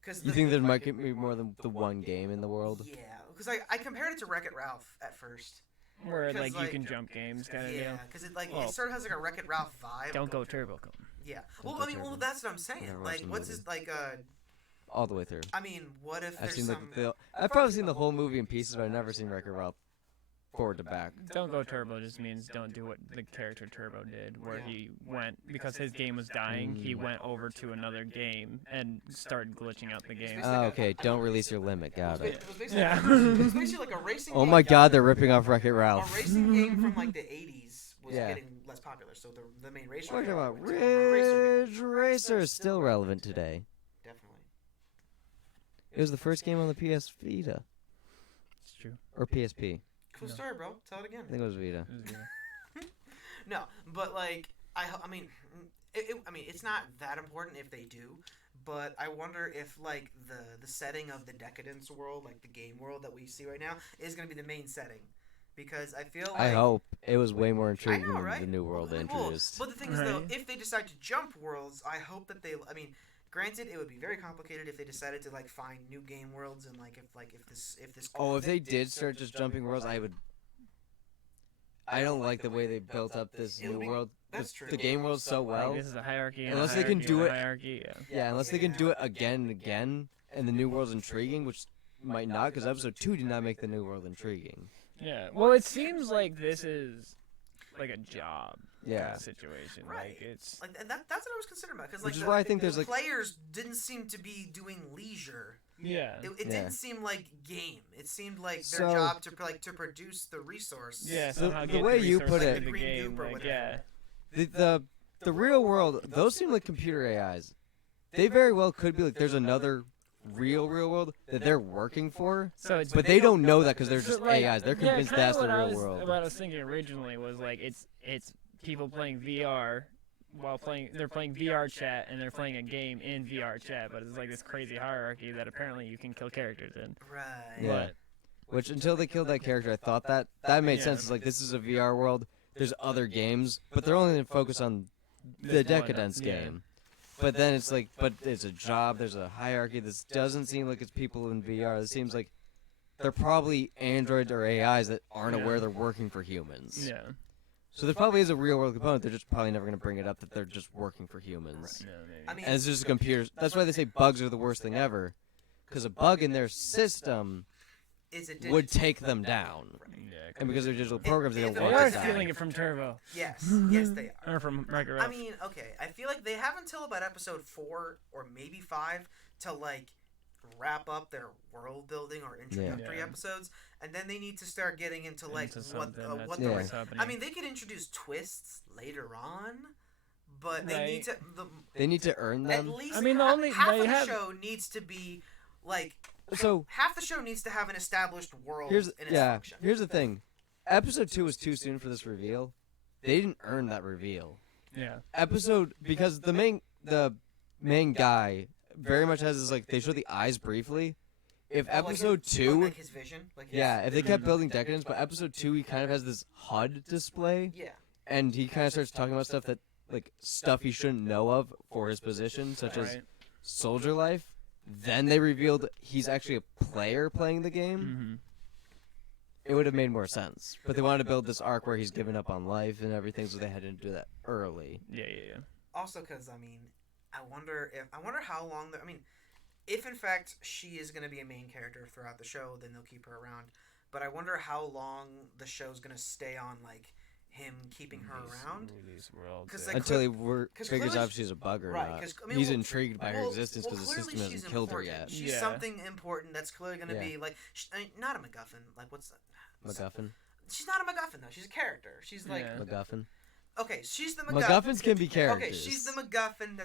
because You think there might be more than the one game in the world? Yeah, because I compared it to Wreck-It Ralph at first. Where Because, like you can jump games kind of Yeah, deal. because it Well, it sort of has like a Wreck-It Ralph vibe. Don't go turbo. Yeah. Don't Well, go I mean, turbo. that's what I'm saying. Never Like, watched the what's movie. his like All the way through. I mean, what if I've there's seen some? I've probably seen the whole movie in pieces, but I've never seen Wreck-It Ralph forward to back. Don't go turbo just means don't do what the character Turbo did, where he went because his game was dying. He went over to another game and started glitching out the game. Oh, okay. Don't release your limit. Got it. It was basically, Yeah. it was basically like a racing. Oh game. my God, they're ripping off Wreck-It A Ralph. racing game from like the '80s was Yeah. getting less popular, so the main racer. Talking game about went to a racer game. Ridge Racer is still relevant today. Definitely. It was the first game on the PS Vita It's true. or PSP. Cool No. story, bro. Tell it again. I think it was Vita. No, but like I mean, it's not that important if they do, but I wonder if like the setting of the Deca-Dence world, like the game world that we see right now, is going to be the main setting, because I feel like I hope it was way more intriguing know, right? than the new world they Well, introduced. but the thing is, though, Right. if they decide to jump worlds, I hope that they. I mean, granted, it would be very complicated if they decided to like find new game worlds and if this. Oh, if they did start just jumping worlds, I would. I don't like the way they built up this It would new be- world. that's true. The game world so well. This is a hierarchy. And Unless a they can hierarchy do and it- a hierarchy, yeah. Yeah, unless they can do it again and again, and the new world's intriguing, which might not, because episode 2 did not make the new world intriguing. Yeah. Well, it seems like this is like a job kind Yeah. of situation. Right. Like it's Like that's what I was considering about, because like Which is why I think there's the like. players didn't seem to be doing leisure. yeah. It Yeah. didn't seem like game. It seemed like their So- job to produce the resource. Yeah. The- Somehow the get way you resources put it- into the Green game. goop or Like, whatever. yeah. The real world, those seem like computer AIs. They very well could be like there's another real world that they're working for, So it's but they don't know that because they're So, just like, AIs. They're yeah, convinced kinda that's the what I real was- world. What I was thinking originally was like it's people playing VR while they're playing VR chat and they're playing a game in VR chat, but it's like this crazy hierarchy that apparently you can kill characters in. Right. Yeah. Which until they killed that character, I thought that made Yeah. sense. It's like this is a VR world. There's other games, but they're only going to focus on the This one, Deca-Dence yeah. game. But then it's like, but it's a job. There's a hierarchy. This doesn't seem like it's people in VR. It seems like they're probably androids or AIs that aren't Yeah. aware they're working for humans. Yeah. So there probably is a real world component. They're just probably never going to bring it up that they're just working for humans. No, maybe. I mean, And it's just computers. That's why they say bugs are the worst thing ever, because a bug in their system is it would take them down. yeah, And because they're digital programs, they don't They they want are to die. stealing it from Turbo Yes, yes, they are. or from Wreck-It I Ralph. mean, okay, I feel like they have until about episode 4 or maybe 5 to like wrap up their world building or introductory Yeah. episodes, and then they need to start getting into like Into what something that's what Yeah. the. what's happening. I mean, they could introduce twists later on, but they need Right. to. They need to earn At them. least I mean, the only- half they of the have- show needs to be like So half the show needs to have an established world here's in its function. here's the thing. Episode 2 was too soon for this reveal. They didn't earn that reveal. yeah. Because the main guy very much has this, like, they show the eyes briefly. If Oh, like episode his, 2 like his vision, like his, yeah, if they kept building Decadence, but episode 2 he kind of has this HUD display, yeah. and he kind of starts talking about stuff that, like, stuff he shouldn't know of for his position, such as Right. soldier life. Then they revealed he's actually a player playing the game. Mm-hmm. it would have made more sense. But they wanted to build this arc where he's given up on life and everything, so they had to do that early. Yeah. Also, because I wonder how long. If in fact she is going to be a main character throughout the show, then they'll keep her around. But I wonder how long the show's going to stay on, like, him keeping her around. Until he figures out if she's a bug or right, not. He's intrigued by her existence because the system hasn't killed her yet. She's something important that's clearly going to be, like, not a MacGuffin. Like, what's that? MacGuffin? She's not a MacGuffin, though. She's a character. She's like... MacGuffin? Okay, she's the MacGuffin. MacGuffins can be characters. Okay, she's the MacGuffin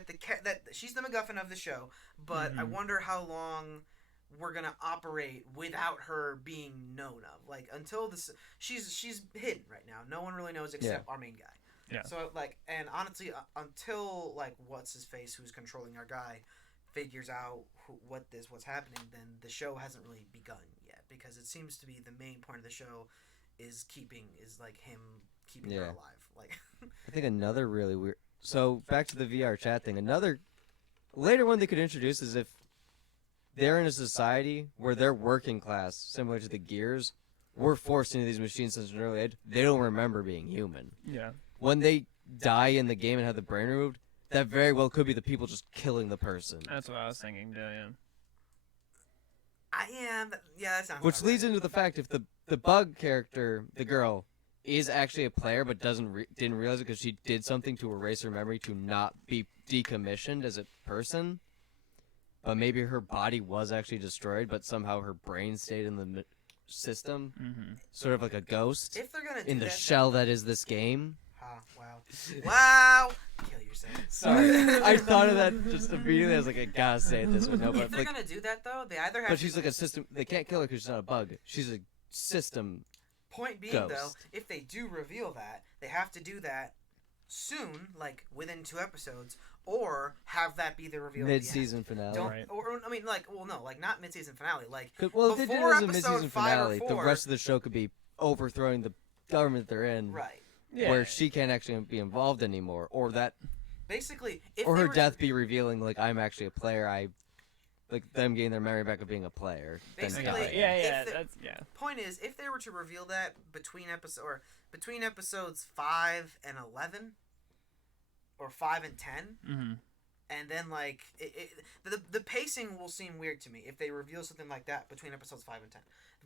she's the MacGuffin of the show. But I wonder how long we're gonna operate without her being known of. Like until this, she's hidden right now. No one really knows except our main guy. Yeah. So like, and honestly, until like what's his face, who's controlling our guy, figures out what's happening, then the show hasn't really begun yet because it seems to be the main point of the show is like him keeping her alive. Like, I think another really weird. So back to the VR chat thing. Another later one they could introduce is if they're in a society where they're working class, similar to the Gears, we're forced into these machines since an early age. They don't remember being human. Yeah. When they die in the game and have the brain removed, that very well could be the people just killing the person. That's what I was thinking. Yeah. That sounds. Which leads into the fact if the bug character, the girl, is actually a player but didn't realize it because she did something to erase her memory to not be decommissioned as a person, but maybe her body was actually destroyed but somehow her brain stayed in the system, sort of like a ghost if they're gonna in the shell that is this game. Wow. Kill yourself. Sorry, I thought of that just immediately. I was like, I gotta say it this way. No, but if they're gonna do that though, they either have. But she's like a system. They can't kill her because she's not a bug. She's a system. Point being, ghost. though, if they do reveal that, they have to do that soon, like within 2 episodes, or have that be the reveal. Mid-season finale. Not mid-season finale. Like, well, if they did it as a mid-season finale, 4, the rest of the show could be overthrowing the government they're in, right? Yeah. Where she can't actually be involved anymore, or that, basically, or her death be revealing like I'm actually a player. Like them getting their memory back of being a player. Basically, that's. Point is, if they were to reveal that between episodes 5 and 11, or 5 and 10, and then like the pacing will seem weird to me if they reveal something like that between episodes 5 and 10.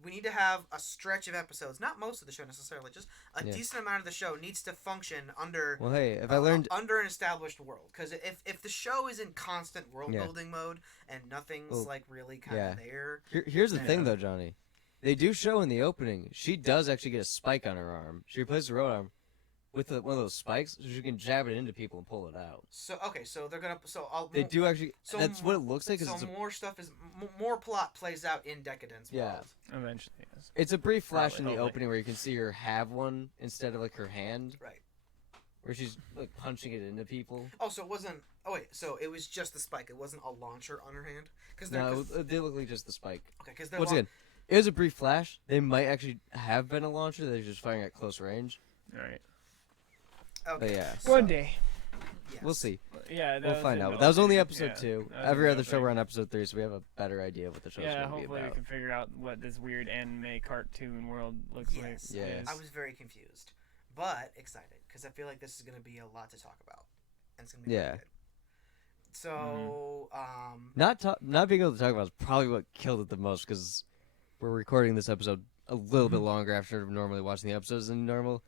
We need to have a stretch of episodes, not most of the show necessarily, just a decent amount of the show needs to function under. Well, hey, if I learned under an established world, because if the show is in constant world building mode and nothing's like really kind of there. Here's the thing, though, Johnny. They do show in the opening she does actually get a spike on her arm. She replaces her road arm with one of those spikes, so she can jab it into people and pull it out. So they're gonna they do actually. So that's what it looks like. So more plot plays out in Deca-Dence. Yeah, world. Eventually, yes. It's a brief flash in the opening where you can see her have one instead of like her hand. Right. Where she's like punching it into people. Oh, so it wasn't. Oh wait, so it was just the spike. It wasn't a launcher on her hand. No, they look like just the spike. Okay, because once again, it was a brief flash. They might actually have been a launcher. They're just firing at close range. All right. Okay. But yeah. One day. Yes. We'll see. Yeah, we'll find out. That was only episode 2. Every other show we're on episode 3, so we have a better idea of what the show's going to be about. Yeah, hopefully we can figure out what this weird anime cartoon world looks like. Yes. I was very confused, but excited because I feel like this is going to be a lot to talk about, and it's going to be really good. So, not being able to talk about is probably what killed it the most because we're recording this episode a little bit longer after normally watching the episodes than normal.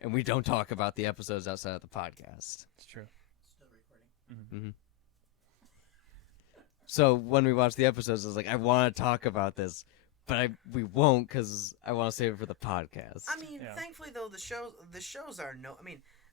And we don't talk about the episodes outside of the podcast. It's true. Still recording. So when we watch the episodes, I was like, I want to talk about this, but we won't because I want to save it for the podcast. I mean, thankfully though, the shows are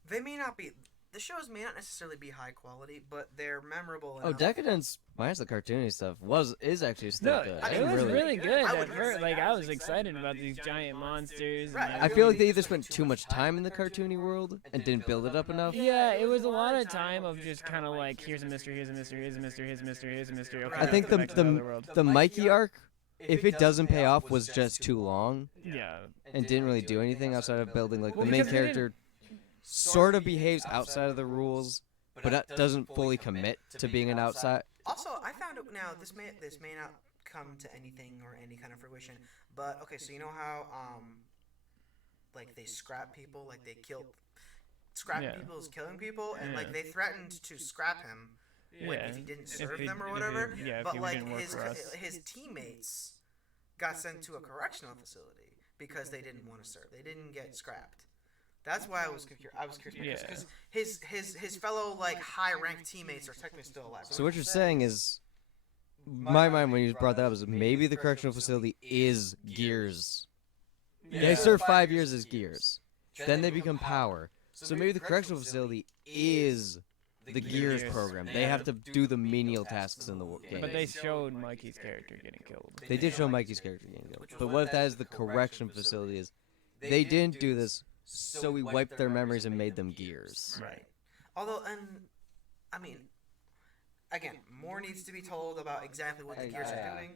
they may not be. The shows may not necessarily be high quality, but they're memorable. Oh, Deca-Dence, minus the cartoony stuff, is actually still good. It was really good at first. Like, I was excited about these giant monsters. Right. I feel like they either spent too much time in the cartoony world and didn't build it up enough. Yeah, it was a lot of time of just kind of like, here's a mystery, here's a mystery, here's a mystery, here's a mystery, here's a mystery. Okay, I think the Mikey arc, if it doesn't pay off, was just too long. Yeah. And didn't really do anything outside of building, like, the main character sort of behaves outside of the rules, but doesn't fully commit to being an outside. Also, I found it now. This may not come to anything or any kind of fruition. But okay, so you know how like they scrap people, like they kill scrapping people is killing people, and like they threatened to scrap him like if he didn't serve them or whatever. But like his teammates got sent to a correctional facility because they didn't want to serve. They didn't get scrapped. That's why I was curious because his fellow like high ranked teammates are technically still alive. So what you're saying is, my mind when you brought that up is maybe the correctional facility is Gears. They serve 5 years as Gears, then they become Power. So maybe the correctional facility is the Gears program. They have to do the menial tasks in the game. But they showed Mikey's character getting killed. They did show Mikey's character getting killed. But what if that is the correction facility? Is they didn't do this, so we wiped their memories and made them Gears. Right. Although, and I mean, again, more needs to be told about exactly what the Gears are doing,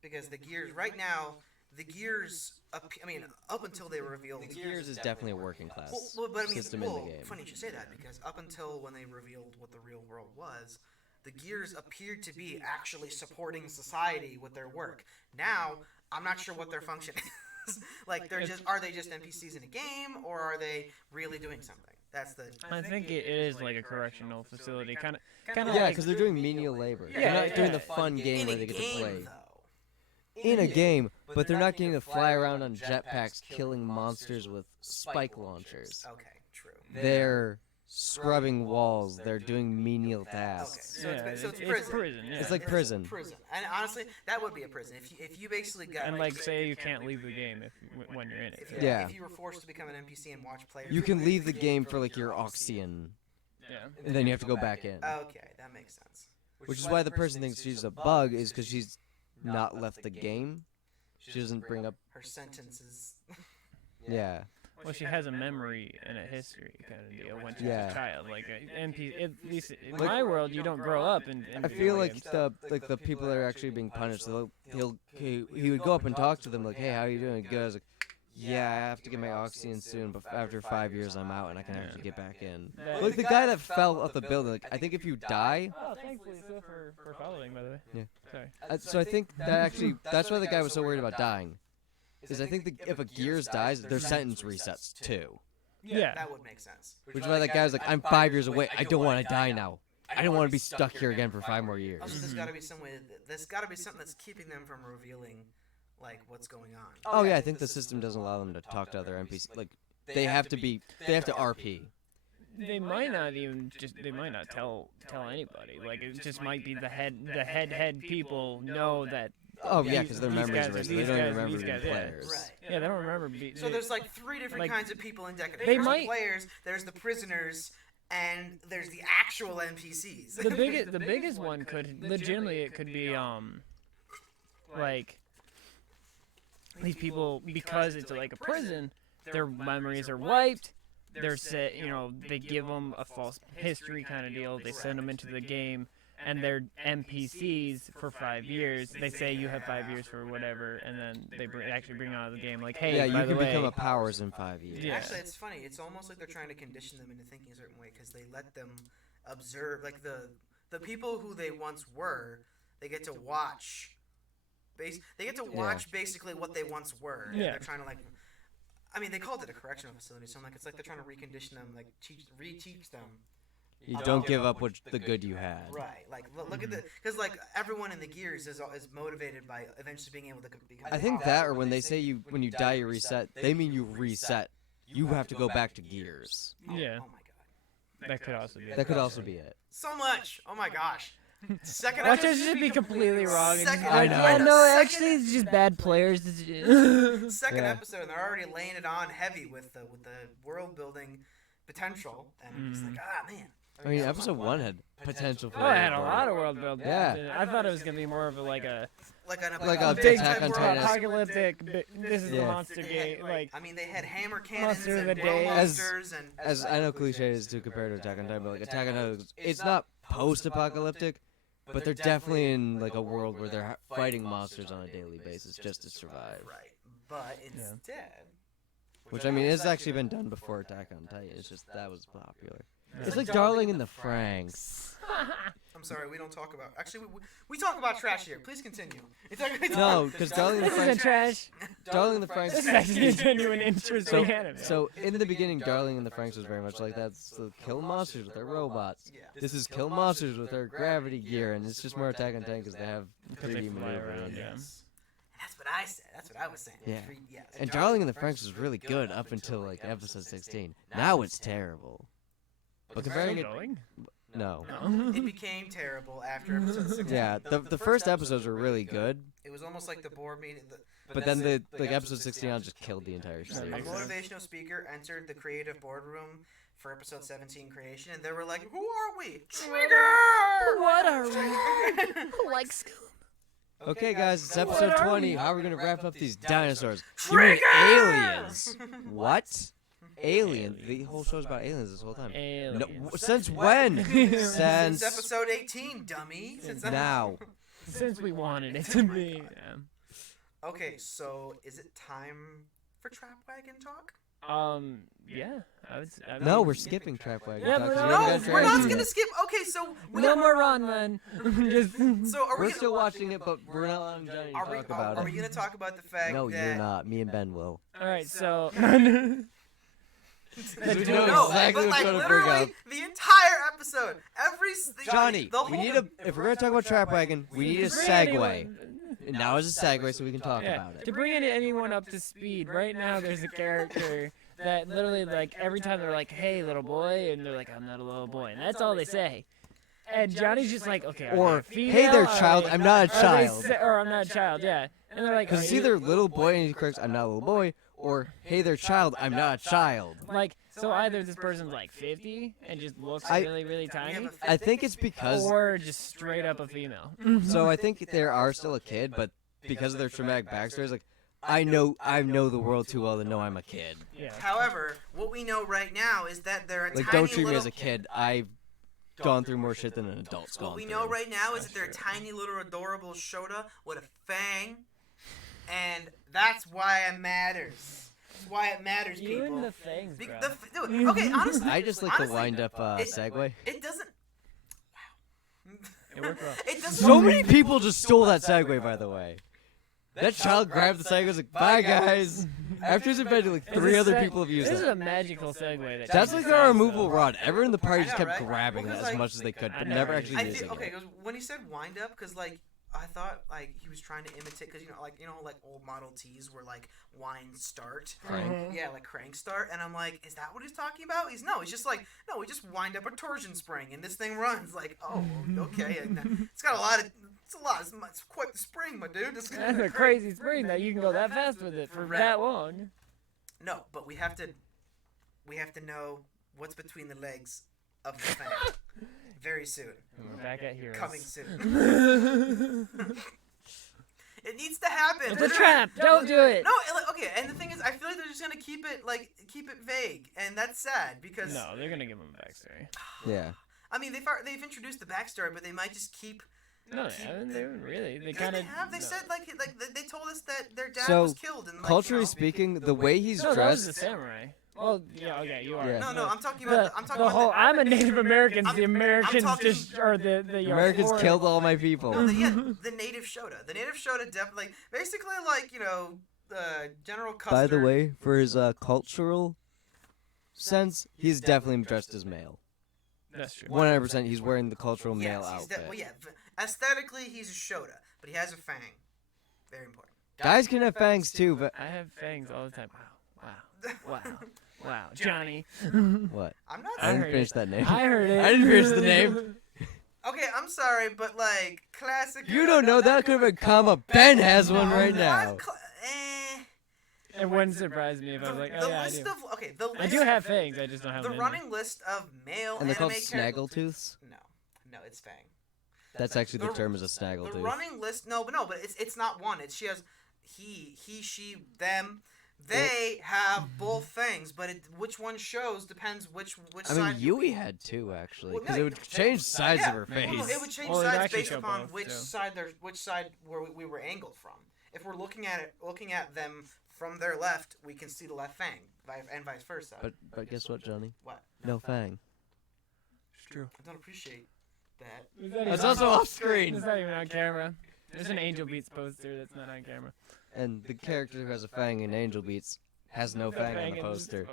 because the Gears right now, the Gears. I mean, up until they revealed the Gears is definitely a working class system in the game. Funny you should say that, because up until when they revealed what the real world was, the Gears appeared to be actually supporting society with their work. Now, I'm not sure what their function is. Like, are they just NPCs in a game, or are they really doing something? That's the. I think it is like a correctional facility, kind of. Yeah, because they're doing menial labor. They're not doing the fun game where they get to play. In a game, but they're not getting to fly around on jetpacks killing monsters with spike launchers. Okay, true. They're scrubbing walls. They're doing menial tasks. Okay. So it's prison. It's like prison. Prison. And honestly, that would be a prison. If you basically got... And like, say you can't leave the game when you're in it. If you were forced to become an NPC and watch players... You can leave the game for like your Oxygen. Yeah. And then you have to go back in. Okay, that makes sense. Which is why the person thinks she's a bug, is because she's not left the game. She doesn't bring up her sentences. Yeah. Well, she has a memory and a history kind of deal when she's a child. Like at least in my world, you don't grow up in I feel like the people that are actually being punished, he would go up and talk to them like, hey, how are you doing? Good. I was like, yeah, I have to get my Oxygen soon, but after 5 years I'm out and I can actually get back in. Like the guy that fell off the building, like, I think if you die... Oh, thanks, Lisa, for following, by the way. Yeah. Sorry. So I think that's why the guy was so worried about dying. Is I think if a Gears dies, their sentence resets too. Yeah. That would make sense. Which is why that guy was like, I'm 5 years away, I don't want to die now. I don't want to be stuck here again for 5 more years. Also, there's got to be some way. There's got to be something that's keeping them from revealing, like, what's going on. Oh yeah, I think the system doesn't allow them to talk to other NPCs. Like they have to RP. They might not tell anybody. Like it just might be the head people know that. Oh yeah, because their memories are they don't even remember being players. Right. Yeah, they don't remember. So there's like 3 different kinds of people in Deca-Dence. They There's might- the players, there's the prisoners, and there's the actual NPCs. The biggest one could legitimately it could be like these people, because it's like a prison, their memories are wiped. They're set, they give them a false history kind of deal. They send them into the game, and they're NPCs for 5 years. They say you have 5 years for whatever, and then they actually bring out of the game like, hey, yeah, by you the can way, become a Powers in 5 years. Yeah. Actually, it's funny. It's almost like they're trying to condition them into thinking a certain way, because they let them observe, like the people who they once were. They get to watch. They get to watch basically what they once were. And they're trying to like. I mean, they called it a correctional facility, so I'm like, it's like they're trying to recondition them, like reteach them. You don't give up the good you had. Right. Like, look at because like everyone in the Gears is motivated by eventually being able to become. I think that, or when they say when you die you reset, they mean you reset. You have to go back to Gears. Yeah. Oh my god. That could also be. That could also be it. So much. Oh my gosh. Second Watch episode us just be completely wrong. I know. Yeah, no, actually, it's just bad players. Second episode, and they're already laying it on heavy with the world building potential, and I'm just like, man. I mean, episode 1 had potential for. Oh, it had a lot of world building. Yeah. I thought it was gonna be more of a a big Attack on Titan. apocalyptic. This is the monster game. Like, I mean, they had hammer cannons Monster of and the world Day. monsters and. As I know, cliche is to compare to Attack on Titan, but like Attack on Titan, it's not post-apocalyptic, but they're definitely in like a world where they're fighting monsters on a daily basis just to survive. Right, but instead. Which I mean, it's actually been done before Attack on Titan. It's just that was popular. It's like Darling in the Franxx. I'm sorry, we don't talk about. Actually, we talk about trash here. Please continue. No, because Darling in the This isn't Franxx. trash. Darling in the Franxx. This is actually a genuine interesting anime. So in the beginning, Darling in the Franxx was very much like that. So kill monsters with their robots. Yeah. This is kill monsters with their gravity gear, and it's just more Attack on Titan because they have Because they 3D fly maneuvering. around, yeah. That's what I said. That's what I was saying. Yeah. Yes. And Darling in the Franxx was really good up until like episode 16. Now it's terrible. But comparing it, Going? no. No. It became terrible after episode 16. Yeah, the first episodes were really good, It was almost like the board meeting. but then the like episode 16 on just killed the entire A series. motivational speaker entered the creative boardroom for episode 17 creation, and they were like, "Who are we? Trigger! What are we? Who likes school? Okay, guys, it's episode What are 20. we? How are we gonna wrap up these dinosaurs? You Trigger! mean aliens? What? Alien? The whole show's about aliens this whole time. No, Aliens. since when? Since Since episode 18, dummy. Since now. Since we wanted it to be. Yeah. Okay, so is it time for Trap Wagon talk? Yeah. I mean, No, we're skipping Trap Wagon. Yeah, Talk, we're 'cause we not- haven't No, got we're not Trap gonna yet. skip. Okay, so we No more run, man. Just. So are we We're gonna, still watching it, but we're not letting Johnny are we talk about are we it. gonna talk about the fact No, that you're not. Me and Ben will. All right, so. We know No, exactly but what like you're gonna bring literally up. the entire episode, Johnny, the we whole- need a. If we're gonna talk about Trap Wagon, we need a segue. And now is a segue, so we can talk Yeah, about it. to bring anyone up to speed, right now there's a character that literally, like, every time they're like, "Hey, little boy," and they're like, "I'm not a little boy," and that's all they say. And Johnny's just like, "Okay, are Or, they a "Hey there, female? child, Are I'm not a are they child." or I'm not a child, yeah. And they're like, Because "Are it's you-" either little boy and he corrects, I'm not a little boy, or hey there, child, I'm not a child. like, so either this person's like 50 and just looks I- really, really tiny, I think it's because. or just straight up a female. So I think there are still a kid, but because of their traumatic backstories, like I know the world too well to know I'm a kid. Yeah. However, what we know right now is that they're a Like, tiny don't treat me little. as a kid. I've gone through more shit than an adult's gone What we through. know right now is that That's they're a true. tiny little adorable Shota with a fang, and that's why it matters. That's why it matters, You people. and the fangs, Be- bro. dude, okay, honestly, I just like honestly, the wind up it- segue. It doesn't. It worked well. It doesn't. So many people just stole that segue, by the way. That child grabbed the segue and was like, bye guys. After his invented, like It's a 3 other seg- people have used This is it. a magical segue. That That's Johnny like our says, removable though. rod. Everyone in the party just I know, kept right? grabbing Well, that 'cause, as like, much as they could, I but know, never right? actually I using think okay, it. 'cause when he said wind up, because like I thought like he was trying to imitate, because like old Model Ts were like wind start. Crank. Yeah, like crank start, and I'm like, is that what he's talking about? He's just like, no, we just wind up a torsion spring, and this thing runs. Like, oh, okay, and it's got a lot of, it's quite the spring, my dude. It's That's a crazy spring that you can go that fast with it for Right. that long. No, but we have to know what's between the legs of the thing very soon, We're back at Heroes. coming soon. It needs to happen. It's a trap. Don't do it. No, okay, and the thing is, I feel like they're just gonna keep it vague, and that's sad because No, they're gonna give him a backstory. Yeah. I mean they've introduced the backstory, but they might just keep. No, they haven't. They haven't really. They Yeah, kind they of. have. They said like they told us that their dad So, was killed, and like, Culturally speaking, the way he's No, that was dressed. the samurai. Well, yeah, okay, you are. Yeah. No, I'm talking The, about. I'm talking the about whole. the, I'm a Native American. I'm- The Americans talking- just or the Americans foreign- killed all my people. No, the native Shota. The native Shota definitely, basically, like General Custer. By the way, for his cultural sense, he's definitely dressed as male. That's true. 100%, he's wearing the cultural male Yes, outfit. well, yeah. Aesthetically, he's a Shota, but he has a fang. Very important. Guys can have fangs too, but I have fangs all the time. Wow. Wow. Johnny. what? I'm not. I didn't heard finish it. that name. I heard it. I didn't finish the name. Okay, I'm sorry, but like classic. You don't know that could have been comma. Ben has one No, right now. I'm It wouldn't surprise me if I was like, the oh yeah, I list do. of the list. I do have fangs. I just don't have the them. running list of male And they're called anime characters. snaggletooths. No, it's fang. That's actually the The- term is a The snaggletooth. running list, no, but it's not one. It's she has he, she, them. They have both things, but which one shows depends which I side. mean, Yui had two actually, Well, because no, it would change sides yeah, of her well, face. no, it would change Well, it sides actually based show upon both, which too. side where we were angled from. If we're looking at them from their left, we can see the left fang, and vice versa. But guess what, Johnny? What? No fang. It's true. I don't appreciate that. It's also off screen. It's not even on camera. There's an Angel Beats poster that's not on camera. And the character who has a fang in Angel Beats has no fang on the poster.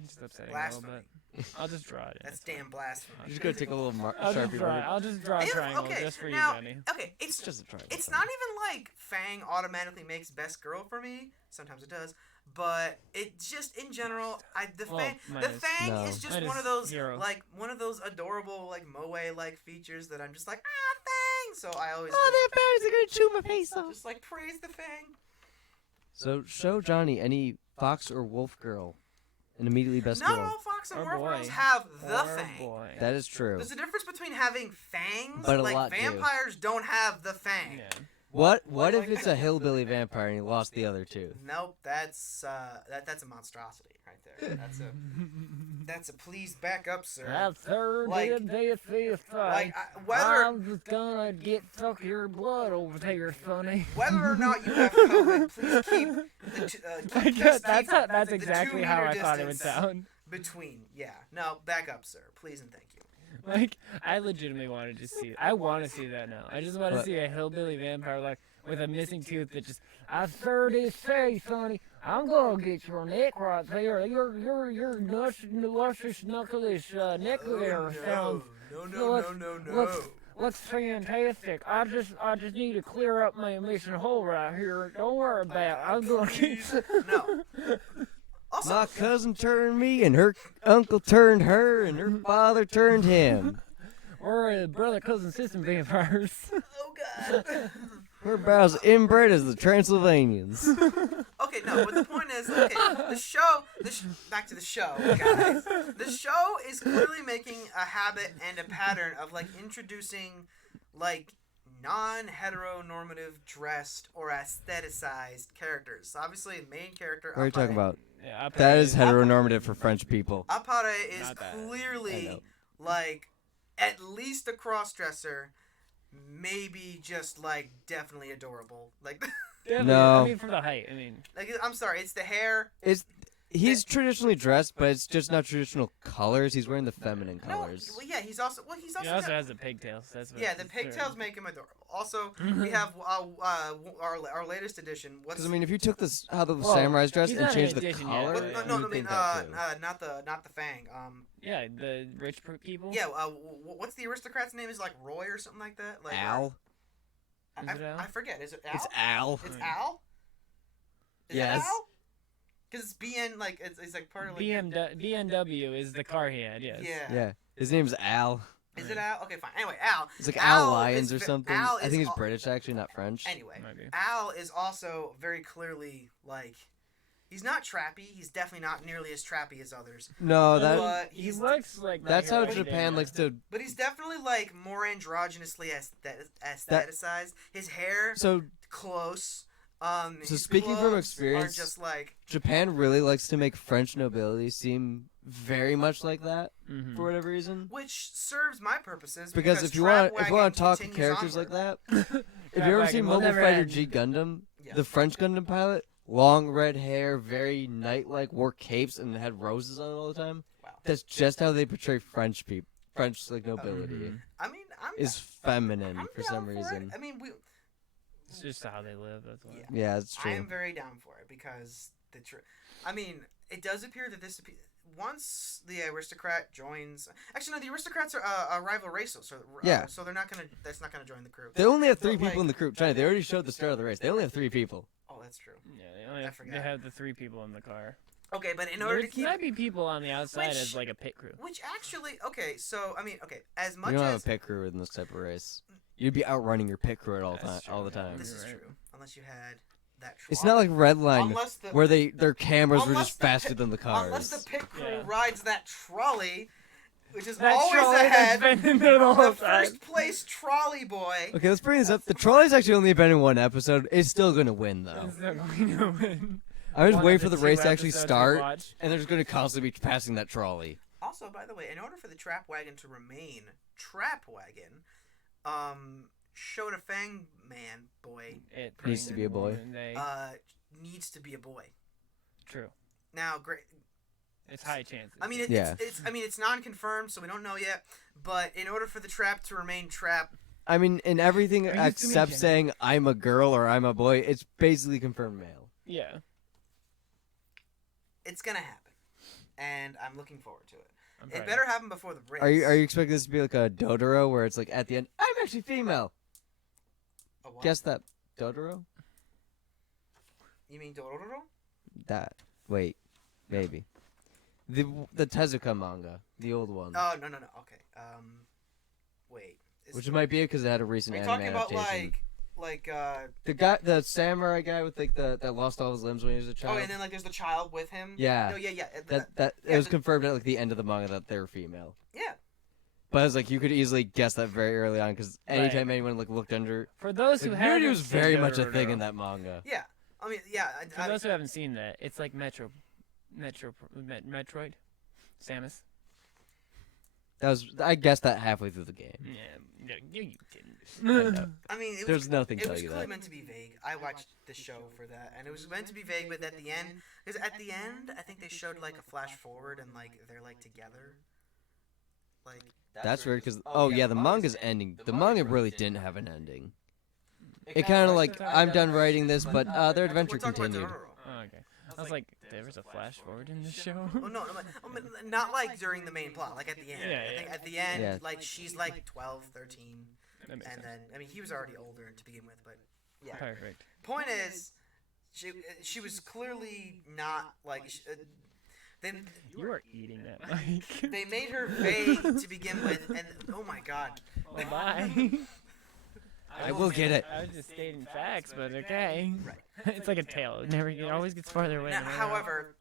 It's just upsetting a Blasphemy. little bit. I'll just draw it in. That's damn blasphemy. You're just gonna take a little I'll just Sharpie draw it. marker. I'll just draw a Yeah, triangle okay, just for now- you, Johnny. Okay, it's Just a triangle. It's not even like Fang automatically makes best girl for me. Sometimes it does, but it just in general, the Fang No. is just Minus one of those Hero. like one of those adorable like moe like features that I'm just like Fang. So I always Oh, their parents are gonna chew my face off. just like praise the Fang. So show Johnny any fox or wolf girl, and immediately best Not girl. all fox and Or wolf boy. girls have the Or Fang. boy. That is true. There's a difference between having fangs, But a like lot do. vampires don't have the Fang. Yeah. What if it's a hillbilly vampire and he lost the other two? Nope, that's that's a monstrosity right there. That's a please back up, sir. That's third Like- day of fifth Like whether I'm just gonna get suck your blood over here, Sonny. whether or not you have COVID, please keep I guess that's the exactly how 2 I meter thought it would distance sound. between. Yeah, no, back up, sir, please and thank you. Like, I legitimately wanted to see it. I want to see that now. I just want to What? see a hillbilly vampire, like, with a missing tooth that just, I sure did say, Sonny, I'm gonna get your neck right there. Your luscious knucklish neck there sounds, looks fantastic. I just need to clear up my missing hole right here. Don't worry about it. I'm gonna keep... No. Also, My cousin turned me, and her uncle turned her, and her father turned him. We're brother, cousin, sister vampires. oh god. We're about as inbred as the Transylvanians. Okay, no, but the point is, okay, back to the show, guys. The show is clearly making a habit and a pattern of, like, introducing, like, non-heteronormative dressed or aestheticized characters. Obviously, the main character, What are you talking Appare- about? Yeah, That is heteronormative for French people. Appare is Not bad. I clearly, know. like, at least a cross-dresser, maybe just, like, definitely adorable. Like, No. I mean, for the height, I mean... like, I'm sorry, it's the hair. He's traditionally dressed, but it's just not traditional colors. He's wearing the feminine No, colors. well, yeah, he's also He also has the pigtails. That's what yeah, the pigtails make him adorable. Also, we have our latest edition. What's Because I mean, if you took this how the Well, samurais dressed he's and not changed an the addition color, yet, what, but- no, you no, would I mean, think that too. not the Fang. Yeah, the rich people. Yeah, what's the aristocrat's name? Is like Roy or something like that? Like Al. Is it Al? I forget. Is it Al? It's Al. It's Al. Is Yes. it Al? Because it's BN, like it's like part of like. BMW is the car he had. Yes. Yeah. Yeah, his name's Al. Is it Al? Okay, fine. Anyway, Al. It's like Al Al Lyons is or ve- something. Al I is think he's al- British, actually, not French. Anyway, Might be. Al is also very clearly like. He's not trappy. He's definitely not nearly as trappy as others. No, that But He he's looks like. that's how Mario Japan Bros. likes to. But he's definitely like more androgynously aestheticized. His hair So close. So His speaking from clothes experience- are just like Japan really likes to make French nobility seem very much like that Mhm. for whatever reason. which serves my purposes Because if you want Trapwagon to talk continues characters onward. like that, if you ever Trapwagon seen will Mobile never Fighter end. G Gundam, Yeah. the French Gundam pilot, long red hair, very knight-like, wore capes and had roses on it all the time. Wow. That's just how they portray French people, French like nobility Mhm. I mean, is feminine I'm for down some for reason. It. I mean, It's just how they live. That's why. Yeah. Yeah, it's I am true. very down for it because I mean, it does appear that once the aristocrat joins. Actually, no, the aristocrats are a rival race, so Yeah. so they're not gonna. That's not gonna join the crew. They only have three But, people in the crew. China, they already showed the start of the race. They only have 3 people. Oh, that's true. Yeah, they only I have, forgot. they have the 3 people in the car. Okay, but in order There to keep, might be people on the outside Which- as like a pit crew. which actually, okay, so I mean, okay, as You much don't have a as pit crew in this type of race. You'd be outrunning your pit crew at all That's time, all the true. time. this is Right. true, unless you had that. It's not like Redline, unless the where their cameras were unless just the faster pit- than the unless cars. the pit crew Yeah. rides that trolley, which is That always trolley ahead. that's been in there the whole The time. first place trolley boy. Okay, let's bring this up. The trolley's actually only been in 1 episode. It's still gonna win though. It's not going to win. I'm just One waiting of for the two race to actually episodes we start, watched. and they're just gonna constantly be passing that trolley. Also, by the way, in order for the trap wagon to remain trap wagon, Shota Fang man boy It Needs to be a boy. They, needs to be a boy. true. Now, It's high chances. I mean, it's non-confirmed, so we don't know yet. But in order for the trap to remain trap, I mean, in everything Are you assuming except gender? saying I'm a girl or I'm a boy, it's basically confirmed male. Yeah. it's gonna happen, and I'm looking forward to it. I'm It proud. better happen before the race. Are you expecting this to be like a Dodoro where it's like at the end, I'm actually female? A what? Guess that. Dodoro? You mean Dororo? That. Wait. Maybe. The Tezuka manga. The old one. Oh no. Okay. Wait. Which might be it because it had a recent Are you anime talking about adaptation. The samurai guy with like that lost all his limbs when he was a Oh, child. and then like there's the child with him. Yeah. No, yeah. That yeah, it was the- confirmed at like the end of the manga that they were female. Yeah. But it's like you could easily guess that very early on because anytime Right. anyone like looked under, For those who like, haven't nudity was seen very much a Dororo, thing in that manga. Yeah. I mean, yeah. For those who haven't seen that, it's like Metroid, Samus. I guessed that halfway through the game. Yeah, you didn't. I mean, There's nothing It was telling you clearly that. meant to be vague. I watched the show for that, and it was meant to be vague. But at the end, because at the end, I think they showed like a flash forward, and like they're like together. Like That's weird because the manga's ending. The manga really didn't have an ending. It kind of like I'm done writing this, but their adventure we're talking about continued. Dororo. Oh, okay. I was like, there was a flash forward in this show. Oh no, not like during the main plot, like at the end. Yeah, I yeah. think at the end, Yeah. like she's like 12, 13, That makes and sense. then I mean he was already older to begin with, but yeah. Perfect. Point is, she was clearly not like. Then You are eating that mic. they made her vague to begin with, and oh my god. Oh, bye. I will get it. I was just stating facts, but okay. Right. It's like a tail. It always gets farther away. Now, no matter however,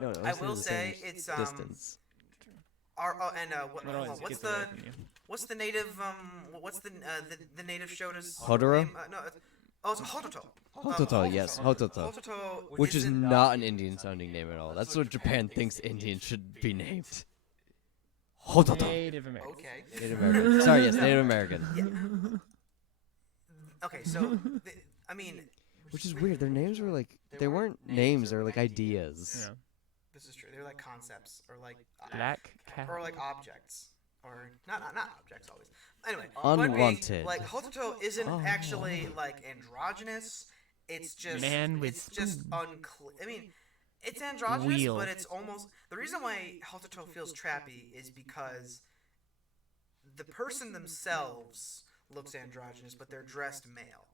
No, I it's will the say same it's distance. what always what's gets the away from you. what's the native what's the native Shota's Hodoro? name? No, it's Hototo. Hototo, yes, Hototo. Hototo, Which is not an Indian sounding name at all. That's what Japan thinks Indian should be named. Hototo. Native American. okay. Native American. Sorry, yes, Native American. Okay, so I mean, Which is weird. Their names were like they weren't names. They were like ideas. Yeah. this is true. They're like concepts or like Black cat. or like objects or not objects always. Anyway, point being, Unwanted. like Hototo isn't Oh. actually like androgynous. It's just Man with it's just spoon. unclear. I mean, it's androgynous, Wheel. but it's almost the reason why Hototo feels trappy is because the person themselves looks androgynous, but they're dressed male.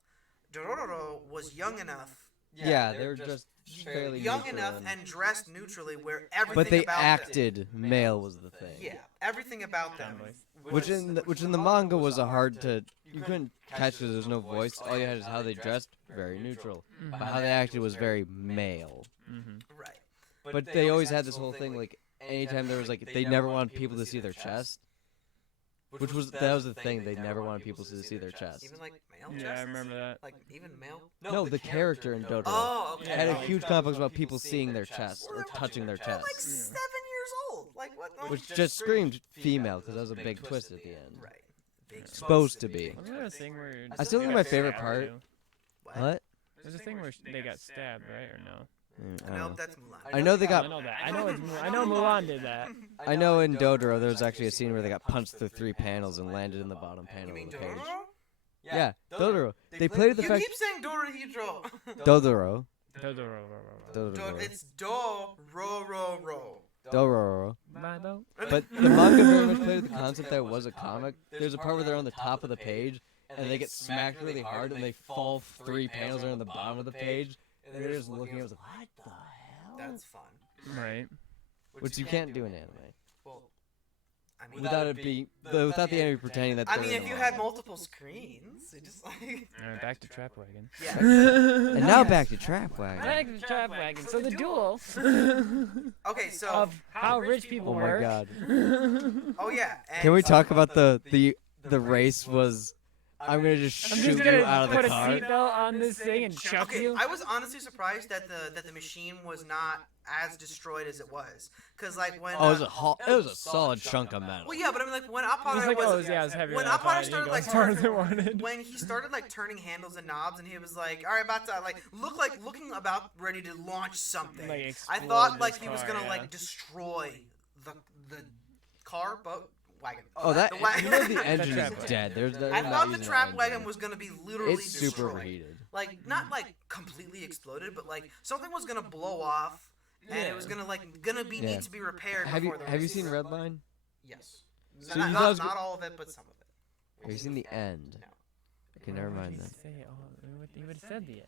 Dororo was young enough, Yeah, they were just fairly young neutral enough, and dressed neutrally, where everything but they about them, acted male was the thing. yeah, everything about them. Which in the manga was a hard to you couldn't catch because there's no voice. All you had is how they dressed, very neutral. But how they acted was very male. Mm-hmm. Right. But they always had this whole thing like anytime there was like they never wanted people to see their chest. Which was that was the thing, they never wanted people to see their chest. Even like male Yeah, I chests? remember that. Like even male? No, the character in Dodoro Oh, okay. had a huge complex about people seeing their chest or touching their They're like chest. 7 years old. Like what? the- Which just screamed female because that was a big twist at the end. Right. Big Supposed to be. Wasn't there a thing where I still they think got my favorite stabbed, part- too? What? There's a thing where they got stabbed, right, or no? I No, don't know. that's Mulan. I know they I got. know that. I know I know Mulan did that. I know in Dodoro there was actually a scene where they got punched through 3 panels and landed in the bottom You panel mean of the page. Dororo? Yeah, Dodoro. They played the You fact keep saying Dorohedro. Dodoro. Bye, It's Do-ro-ro-ro. Dodoro. though. But the manga very much played with the concept that it was a comic. There's a part where they're on the top of the page and they get smacked really hard and they fall 3 panels are on the bottom of the page and they're just looking at us like, what the hell? That's fun. Right. Which you can't do in anime Well, I mean, without it being without the anime pretending that. I they're mean, in if the you had manga. multiple screens, it just like Back to Trap Wagon. yeah. And now back to Trap Wagon. Back to Trap Wagon. So the duel Okay, so of how rich people Oh my work. god. oh yeah. And Can we talk about the race was? I'm gonna just I'm shoot just you gonna out of put the a car. seatbelt on this thing and chuck Okay, you. I was honestly surprised that the machine was not as destroyed as it was. Because like when Oh, it was a solid chunk of metal. well, yeah, but I mean like when It was Appare like, was it was heavier when than I thought. Appare It started didn't go like as far as I turning, wanted. when he started like turning handles and knobs, and he was like, all right, about to like looking about ready to launch something. Like, I explode thought this like he was car, gonna yeah. like destroy the car boat wagon. Oh, that The wagon. you know the engine trap is wagon. dead. There's I not thought the using trap that wagon engine. was gonna be literally It's super destroyed. overheated. Like not like completely exploded, but like something was gonna blow off, and it was gonna need to be repaired. Have you before the have you race. seen Redline? Yes. So not, you not, thought it was not all of it, but some of it. Have you seen the end? No. Okay, never mind then. He would have said the end.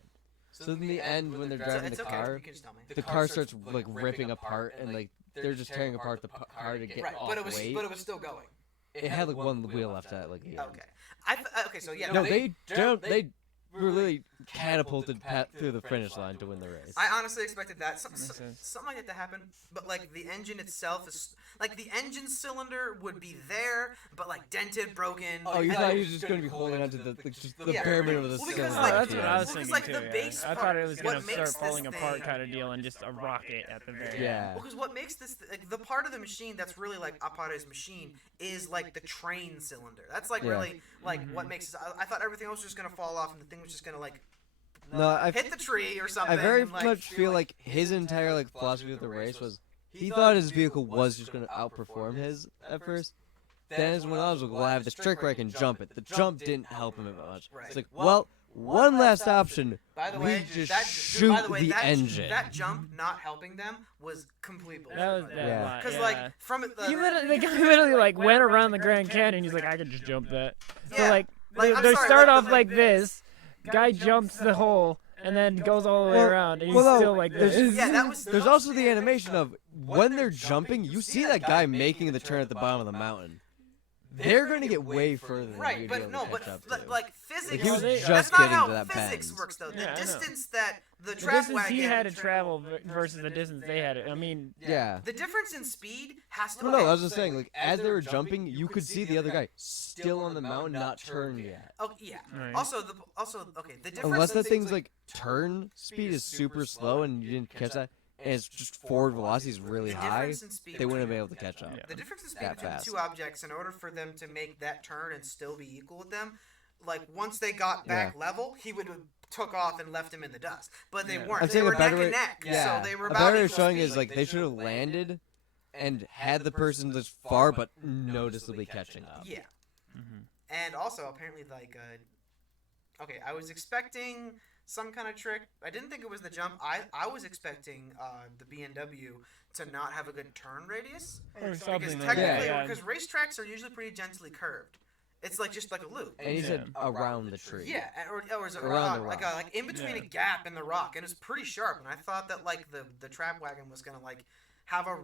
So in the end, when they're So driving it's the okay. car, You can just tell me. the car starts like ripping apart, and like they're just tearing apart the car to get Right, off but it was weight. still going. It had like one wheel left at like the end. Okay. Okay, so yeah. No, they really catapulted Pat through the finish line to win the race. I honestly expected that. Makes sense. Something like that to happen, but like the engine itself is like the engine cylinder would be there, but like dented, broken. Oh, you thought he was just going to be holding onto the just the Yeah. bare minimum of the Well, because, cylinder. like, Oh, that's what I was because, thinking like, too. the Yeah. base I part- thought it was what gonna makes start this falling apart thing- kind of deal, and just a rocket at the very end. Yeah. Well, because what makes this like the part of the machine that's really like Appare's machine is like the train cylinder. That's like Yeah. really like Mm-hmm. what makes. I thought everything else was just gonna fall off, and the thing was just gonna like No, I hit the tree or something. I very and, like, much feel like his entire like philosophy of the race was he thought his vehicle was just going to outperform his at first. Then as when I was like, well, I have this trick where I can jump it. The jump didn't help him much. It's like, well, one last option. By the We way, just that, shoot by the, way, the that, engine. That jump not helping them was complete bullshit. That was by the that way. Yeah. lot. Because Yeah. like from the He literally, the guy literally like went around the Grand Canyon. He's like, I could just jump that. So Yeah. like, Like, I'm they sorry, start like, off like this. Guy jumps the hole and then goes all the way Well- around, and he's well, no, still like this. yeah, that was. There's also the animation of when they're jumping, you see that guy making the turn at the bottom of the mountain. They're going to get way further than Right, you'd be but able no, to but catch up like, to. like physics. he was just that's not getting how to that physics bend. works, though. The Yeah, I know. distance that the The trap distance he wagon had to travel versus the distance they had. I mean, Yeah. The difference in speed has to. No, I was just saying, like, as they were jumping, you could see the other guy still on the mountain, not turned yet. Oh yeah. Right. Also okay. The difference. Unless in that thing's like turn speed is super slow and you didn't catch that, and it's just forward velocity is really the high, difference in speed they wouldn't have between- been able to catch up. Yeah. The difference in speed that between fast. the two objects, in order for them to make that turn and still be equal with them, like once they got back level, he would have took off and left him in the dust. But they Yeah. weren't. I'm they saying were a better neck way. and neck. Yeah, So they were a about better way of equal showing speed. is like they should have landed and had the person that's far but noticeably catching up. Yeah. Mhm. And also apparently like okay, I was expecting some kind of trick. I didn't think it was the jump. I was expecting the BMW to not have a good turn radius or because something. like technically that, because racetracks are usually pretty gently curved. It's like just like a loop. And he said around the tree. Yeah, or is it Around the like rock. like in between Yeah. a gap in the rock, and it's pretty sharp. And I thought that like the trap wagon was gonna like have a.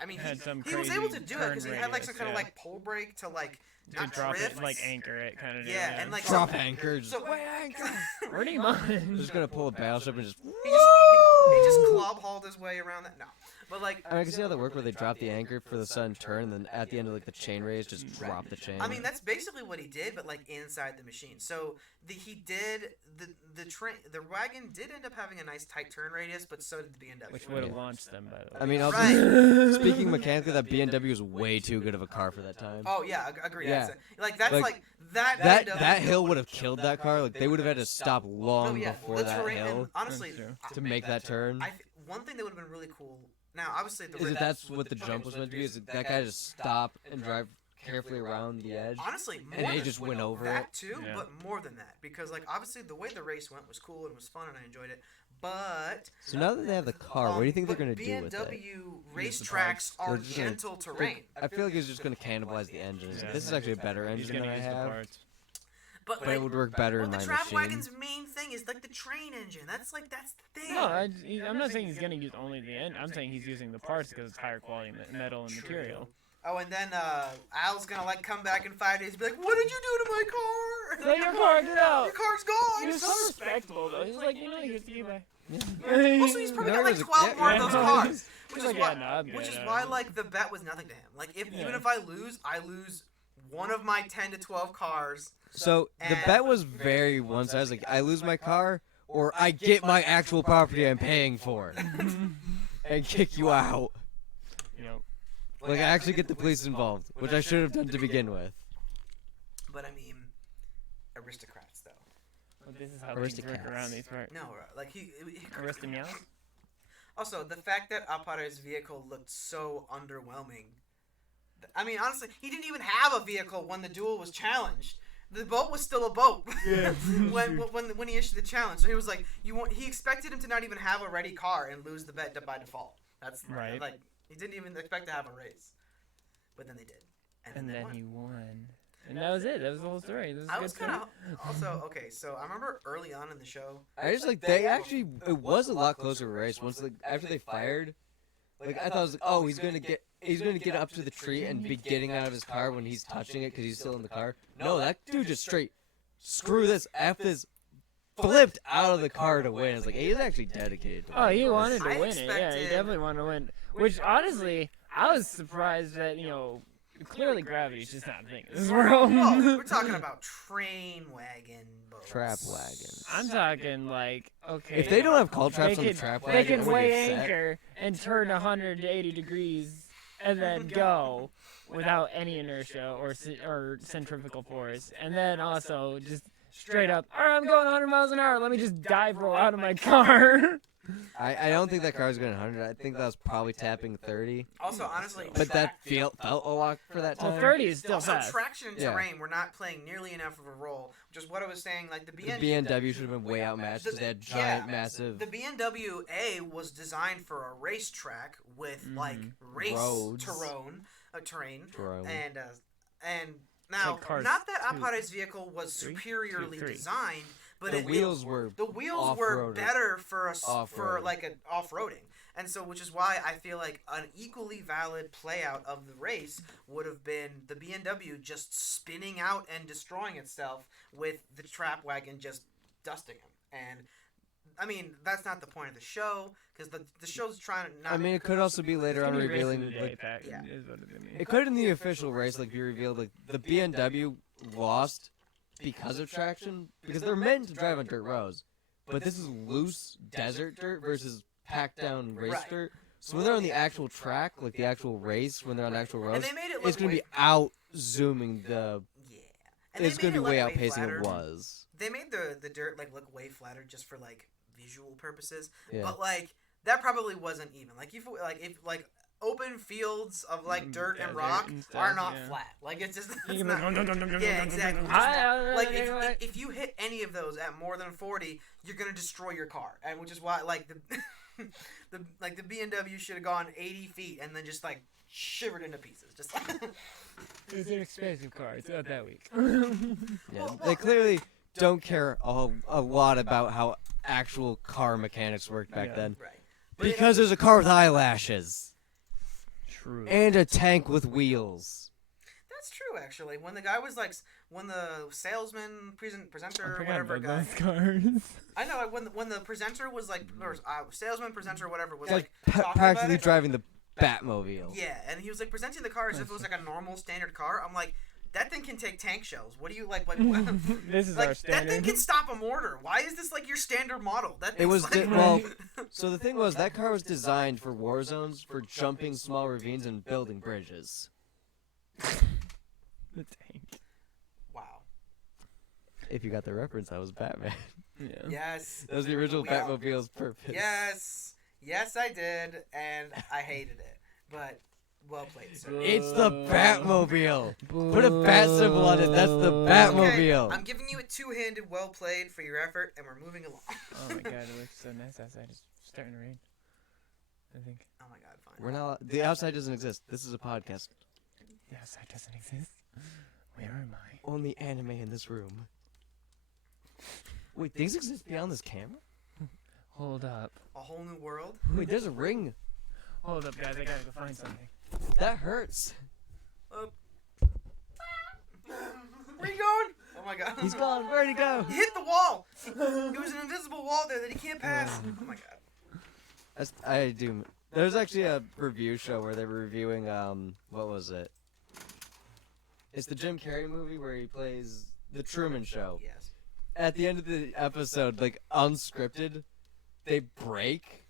I mean, Had some he was able to crazy do it because he turn had like some radius, kind of yeah. like pole brake to like to not drop drift. it, like anchor it, kind of. Yeah, and like Drop anchor. Just, So Pretty I'm much. just gonna pull a battleship and just. he just club hauled his way around that. No, but like I can see how that worked where they drop the anchor for the sudden turn, and then at the end of like the chain race, just drop the chain. I mean that's basically what he did, but like inside the machine. So the wagon did end up having a nice tight turn radius, but so did the BMW. Which would have launched them, by the way. I mean, also, Right. speaking mechanically, that BMW is way too good of a car for that time. Oh yeah, agree. Yeah. That's Like, like that. That BMW hill would have killed that car. Like they would have had to stop long No, yeah, before the that terrain- hill and honestly, That's true. to make that turn. one thing that would have been really cool. Now, obviously, Is it that's what the jump was meant to be? Is that guy just stop and drive carefully around the edge? honestly, more And they than just went over that it. too, Yeah. but more than that, because like obviously the way the race went was cool and was fun and I enjoyed it. But So now that they have the car, what do you think they're gonna do with it? BMW Use the racetracks parts. are They're just gonna- gentle terrain. I feel like it's just gonna cannibalize the engine. Yeah. This is actually a better He's engine than gonna I use the have, parts. But but it would work better in the my trap machine. wagon's main thing is like the train engine. That's the thing. No, I'm not saying he's gonna use only the end. I'm saying he's using the parts because it's higher quality metal and material. Oh, and then Al's gonna like come back in 5 days and be like, "What did you do to my car? Let your car get out. Your car's He gone." was so respectable though. He's like, you know, he gets to give back. Also, he's probably No, got like it was a- 12 yeah, more of yeah, those no, cars, he's which is like, why, yeah, no, I'm which is good, why like the bet was nothing to him. Like even Yeah. if I lose one of my 10 to 12 cars. So the bet was very one-sided. Like I lose my car, or I get my actual property I'm paying for. and kick you out. You know, Like, I actually get the police involved, which I should have done to begin with. But I mean, aristocrats though. well, this is how things work Aristocats. around these parts. No, like he Aristomeows? Also, the fact that Appare's vehicle looked so underwhelming. I mean, honestly, he didn't even have a vehicle when the duel was challenged. The boat was still a boat when he issued the challenge. So he was like, he expected him to not even have a ready car and lose the bet by default. That's Right. Like, he didn't even expect to have a race, but then they did, And they then won. he won. And that was it. That was the whole story. This was I a was good story. kind of also okay. So I remember early on in the show. I just like they actually it was a lot closer to a race once after they fired. Like I thought it was like, oh, he's gonna get up to the tree and be getting out of his car when he's touching it because he's still in the car. No, that dude just straight screw this, f this, flipped out of the car to win. It's like he's actually dedicated. To Oh, winning he this. wanted to I win it. Yeah, he expected- definitely wanted to win. Which, honestly, I was surprised that, clearly gravity's just not a thing in this world. Whoa, we're talking about train wagon boats. Trap wagons. I'm talking, like, okay. If they don't have call traps they on the can, trap they wagon, can I'm gonna weigh get upset. anchor and turn 180 degrees and then go without any inertia or centrifugal force. And then also just straight up, all right, I'm going 100 miles an hour. Let me just dive roll out of my car. I don't think that car was going 100. I think that was probably tapping 30. Also, honestly, But that felt a lot for that Well, time. 30 is still also fast. traction and Yeah. terrain were not playing nearly enough of a role, which is what I was saying. Like the The BMW. BMW should have been way outmatched because they had giant, massive The BMW A was designed for a racetrack with like race Roads. terrain, drone. and now like Cars not that 2. Appare's vehicle was Three? superiorly 3. designed, but The wheels were the wheels were off-roaded. better for Off-road. like an off-roading. And so, which is why I feel like an equally valid playout of the race would have been the BMW just spinning out and destroying itself with the trap wagon just dusting him. And I mean, that's not the point of the show because the show's trying to not. I mean, it could also be later on It's gonna be race of revealing. the day, Like, Pat, yeah. is what it's gonna be. it could in the official race like be revealed like the BMW lost because of traction because they're meant to drive on dirt roads, but this is loose desert dirt versus packed down race Right. dirt. So when they're on the actual track, like the actual race, when they're on actual and roads, they made it look it's gonna way, be out zooming the. yeah. And It's they gonna made be it way look outpacing flatter. it was. They made the dirt like look way flatter just for like visual purposes. Yeah. But like that probably wasn't even. Like if open fields of like dirt and desert rock and stuff, are not yeah. flat. Like it's just You it's can not, be dum, dum, dum, dum, yeah, dum, dum, exactly. dum, It's dum. not- like I- if you hit any of those at more than 40, you're gonna destroy your car, and which is why like the the BMW should have gone 80 feet and then just like shivered into pieces. Just It's an expensive car. It's not that weak. Yeah, they clearly don't care a lot about how actual car mechanics worked back Yeah. then. right. Because there's a car with eyelashes True. and a tank with wheels. That's true, actually. When the guy was like, when the salesman, presenter, I or forgot whatever about guy, those cars. I know when the presenter was like, or salesman, presenter, whatever was It's like talking about practically it. driving the Batmobile. Yeah, and he was like presenting the car as if it was like a normal standard car. I'm like, that thing can take tank shells. What do you like? This is like our that thing standard. can stop a mortar. Why is this like your standard model? That It was thing's like, well. So the thing was that car was designed for war zones, for jumping small ravines and building bridges. The tank. wow. If you got the reference, that was Batman. Yeah. Yes. That was the original We all- Batmobile's purpose. Yes, I did, and I hated it. But well played, sir. It's the Batmobile. Boo. Put a bat symbol on it. That's the Batmobile. Okay, I'm giving you a two-handed well played for your effort, and we're moving along. Oh my god, it looks so nice outside. It's starting to rain. I think. Oh my god, fine. We're not. The outside doesn't exist. This is a podcast. The outside doesn't exist. Where am I? Only anime in this room. Wait, things exist beyond this camera? Hold up. A whole new world. Wait, there's a ring. Hold up, guys. I gotta go find something. That hurts. Where you going? Oh my god. He's gone. Where'd he go? He hit the wall. There was an invisible wall there that he can't pass. Oh my god. I do. There's actually a review show where they were reviewing what was it? It's the Jim Carrey movie where he plays the Truman Show. Yes. At the end of the episode, like unscripted, they break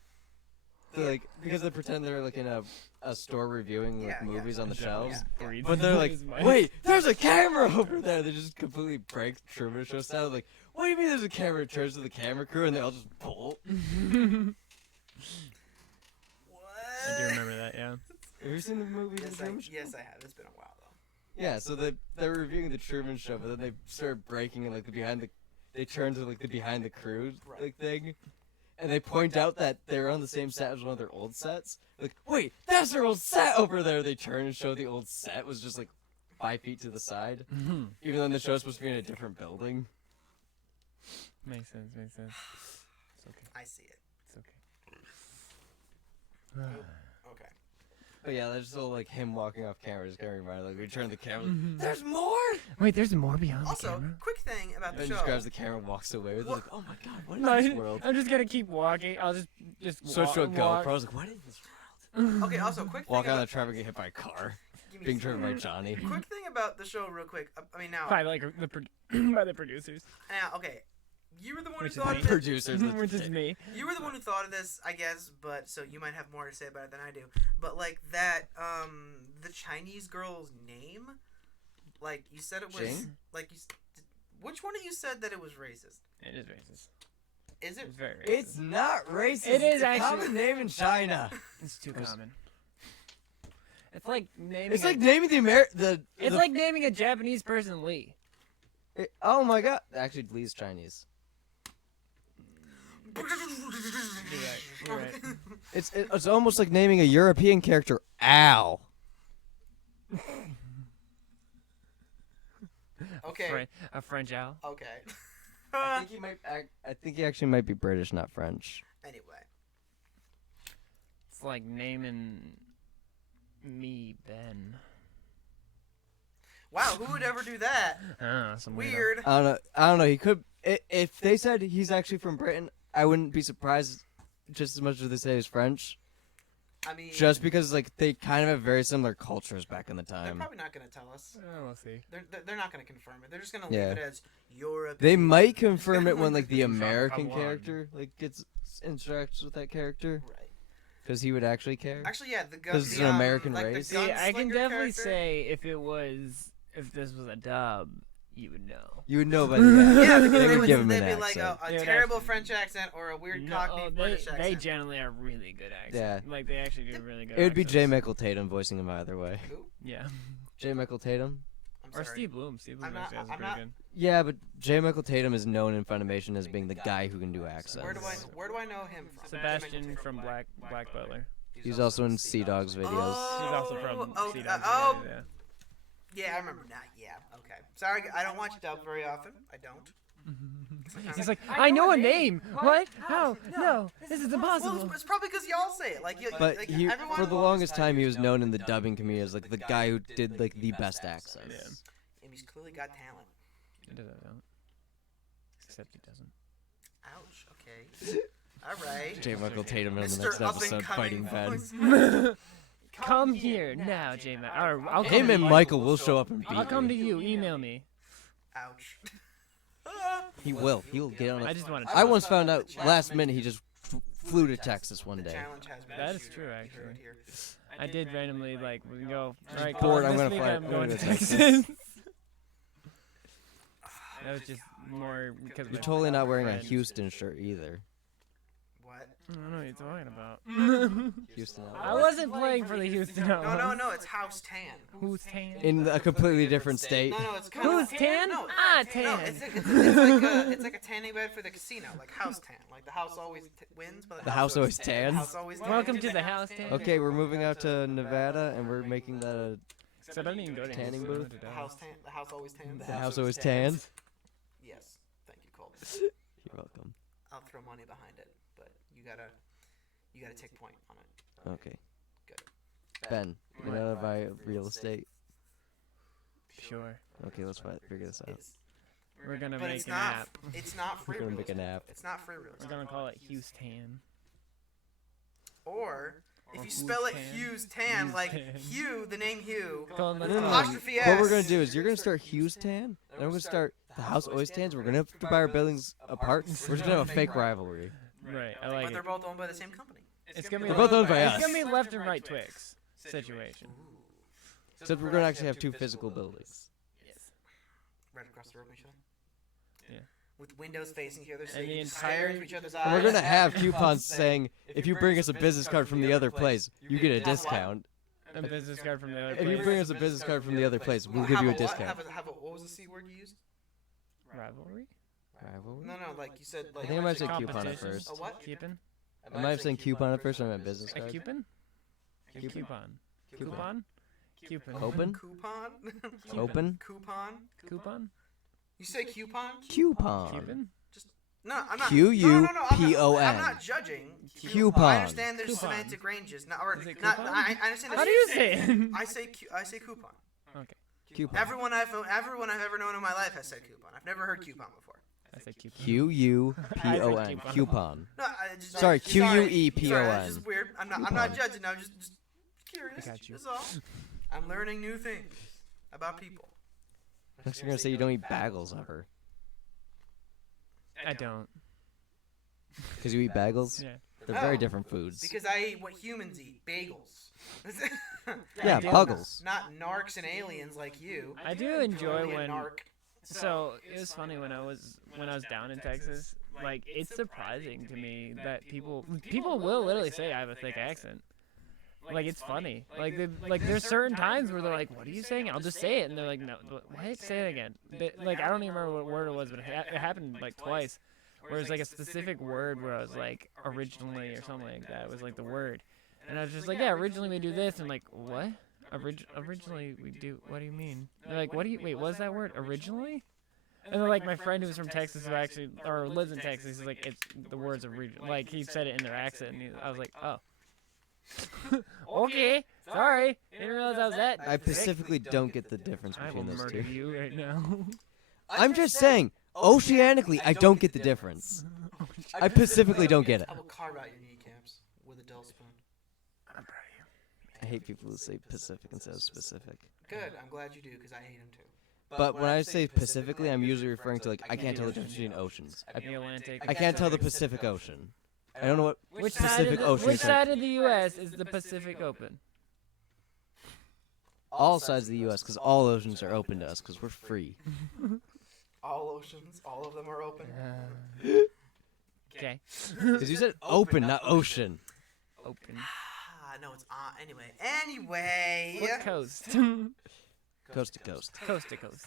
because they pretend they're like in a store reviewing like Yeah, movies on the shelves. Breathe But they're like, into his mic. wait, there's a camera over there. They just completely break Truman Show style. Like, what do you mean there's a camera? It turns to the camera crew and they all just pull. What? I do remember that, yeah. Have you seen the movie? Yes, The Truman Show? yes, I have. It's been a while though. Yeah, so they're reviewing the Truman Show, but then they start breaking it like they turn to like the behind the crew like thing, and they point out that they're on the same set as one of their old sets. Like, wait, that's their old set over there. They turn and show the old set was just like 5 feet to the side, even though the show's supposed to be in a different building. Makes sense. It's okay. I see it. It's okay. Okay. But yeah, that's just all like him walking off camera, just getting reminded. Like we turn the camera, there's more. Wait, there's more beyond the Also, camera? quick thing about And the then show. just grabs the camera and walks away with it. Like, oh my god, what is No, this world? I'm just gonna keep walking. I'll just Switch to a walk. GoPro. I was like, what is this world? Okay. Also, quick thing. Walk out of about, the traffic, get hit by a car, give me being a driven by Johnny. quick thing about the show, real quick. I mean, now. By like by the producers, Now, okay. You were the one who Which is thought me. of it. Producers. which is me. You were the one who thought of this, I guess, but so you might have more to say about it than I do. But like that, the Chinese girl's name, like you said it was, Jing? like which one of you said that it was racist? It is racist. Is it? It's very racist. It's not racist. It is It's a actually- common name in China. It's too common. It's like naming. It's like naming the It's like naming a Japanese person Lee. oh my god. Actually, Lee's Chinese. You're right. It's almost like naming a European character Al. Okay. A French owl. Okay. I think he actually might be British, not French. Anyway. It's like naming me Ben. Wow, who would ever do that? I don't know, some weirdo. Weird. I don't know. He could. If they said he's actually from Britain, I wouldn't be surprised just as much as they say he's French. I mean, Just because like they kind of have very similar cultures back in the they're time. probably not going to tell us. We'll see. They're not going to confirm it. They're just going to Yeah. leave it as Europe. They might confirm it when like the Confirm American one. character like gets interacts with that character, Right. because he would actually care. Actually, yeah, the gun. 'Cause it's an American like race. The See, I can gunslinger definitely character. say if this was a dub, you would know. You would know by the accent. Yeah, they because would give him they'd an be like accent. a They would terrible actually- French accent or a weird No, Cockney British they accent. generally are really good accents. Yeah. Like they actually do really good. It would be J. accents. Michael Tatum voicing him either way. Who? Yeah. J. Michael Tatum. I'm Or sorry. Steve Bloom. Steve Bloom I'm not- actually has a I'm pretty not- good. Yeah, but J. Michael Tatum is known in Funimation as being the guy who can do accents. Where do I know him from? Sebastian from Black Butler. He's also in Sea Dog's videos. He's also from Oh, Sea Dogs, oh. yeah. Yeah, I remember now. Yeah, okay. Sorry, I don't watch dub very often. I don't. He's like, I know a name. What? How? No, this is Well, impossible. it's probably because y'all say it. Like, But like he, everyone for the longest time, he was known in the dubbing community as like the guy who did like the best accents. Yeah. And he's clearly got talent. He does have talent. Except he doesn't. Ouch. Okay. All right. J. Michael Tatum in the Mr. next episode Up-and-coming fighting Ben. voice. Come here now, J-Man. I'll come Him to and you. Michael will show up and beat I'll come to you. you. Email me. Ouch. He will. He will get on I it. just want to. I once found out last minute he just flew to Texas one The day. challenge has been That is issued. true, You actually. heard it here. I did randomly like we can go. Just Alright, bored, cool, I'm this gonna week fly- I'm I'm going gonna to go to Texas. That was just more because. You're totally not wearing a Houston shirt either. What? I don't know what you're talking about. Houston. I wasn't playing for the Houston No, Outlaws. no, it's House Tan. Who's tan? In a completely different state. No, it's kind Who's of tan? No, Ah, no, tan. it's like a tanning bed for the casino, like House Tan. Like the house always wins, but The house always The tans? house always tans. Welcome to the house tan. Okay, we're moving out to Nevada and we're making that a So I don't even go to Tanning Houston. booth? The house tan. The house always tans. the house always tans. Yes. Thank you, Cole. You're welcome. I'll throw money behind it, but you gotta take point on it. Okay. Good. Ben, you know how to buy real estate? Sure. Okay, let's figure this out. It's, We're gonna but make it's an not. app. It's not free. We're gonna real make an estate. app. It's not free real We're estate. gonna call it Houston. Or if Or you spell it Hughes Hughes Tan. Tan, Hughes like Tan. Hugh, the name Hugh. Call it No, no, no. Apostrophe What we're S. gonna do is you're gonna start Hughes Tan, and I'm gonna start the house always tans. We're gonna have to buy our buildings apart. We're just gonna have a fake rivalry. Right. I But like they're it. both owned by the same company. It's gonna be They're both owned by It's us. gonna be left and right Twix situation. Except we're gonna actually have two physical buildings. Yes. Right across the road from each other. Yeah. With windows facing each other, so And you the can stare entire- into each other's And we're eyes. gonna have coupons saying, if you bring us a business card from the other place, you get a discount. A business card from the other If you place. bring us a business card from the other place, we'll Have give you a what? discount. Have a, what was the C word you used? Rivalry? Rivalry? No, like you said. Like, I think I might say coupon at Competition? first. A what? Coupon? I might have saying coupon at first, or I meant business A card. coupon? Coupon. Coupon? Coupon? Coupon? Open? Coupon? Open? Coupon? Coupon? You say coupon? Coupon. Coupon? No, I'm not. Q-U-P-O-N. I'm not judging. Coupon. I understand there's Coupon. semantic ranges. Not, or Is it not. coupon? I understand. How do you say it? I say coupon. Okay. Coupon. Everyone I've ever known in my life has said coupon. I've never heard coupon before. I said coupon. Q-U-P-O-N. coupon. Coupon. No, I just, Sorry, Sorry, Q-U-E-P-O-N. that's just weird. I'm not Coupon. judging. I'm just curious. I got you. That's all. I'm learning new things about people. Next you're gonna say you don't eat bagels ever. I don't. Because you eat bagels? Yeah. They're very Oh, different foods. Because I eat what humans eat, bagels. Yeah, I do. buggles. Not narcs and aliens like you. I do enjoy Only a when. narc. So it was funny when I was down in Texas. Like it's surprising to me that people will literally say I have a thick accent. Like it's funny. Like there's certain times where they're like, "What are you saying?" I'll just say it, and they're like, "No, what? Say it again." Like I don't even remember what word it was, but it happened like twice. Where it was like a specific word where I was like originally or something like that. It was like the word, and I was just like, "Yeah, originally we do this," and like what? Originally we do. What do you mean? They're like, "What do you? Wait, what's that word? Originally?" And then like my friend who's from Texas who actually or lives in Texas, he's like, "It's the words of region." Like he said it in their accent, and I was like, "Oh." Okay, sorry. Didn't realize I was that. I specifically don't get the difference I will between those murder two. you right now. I'm just saying, oceanically, I don't get the difference. I specifically don't get it. I will carve out your kneecaps with a dull spoon. I'm proud of you. I hate people who say Pacific instead of specific. Good. I'm glad you do because I hate them too. But when I say specifically, I'm usually referring to like I can't tell the difference between oceans. The Atlantic. I can't tell the Pacific Ocean. I don't know what Which Pacific Ocean Which is. side of the U.S. is the Pacific Open? All sides of the U.S. because all oceans are open to us because we're free. All oceans, all of them are open. Okay. Because you said open, not ocean. Open. No, it's Anyway. What coast? Coast to coast. Coast to coast.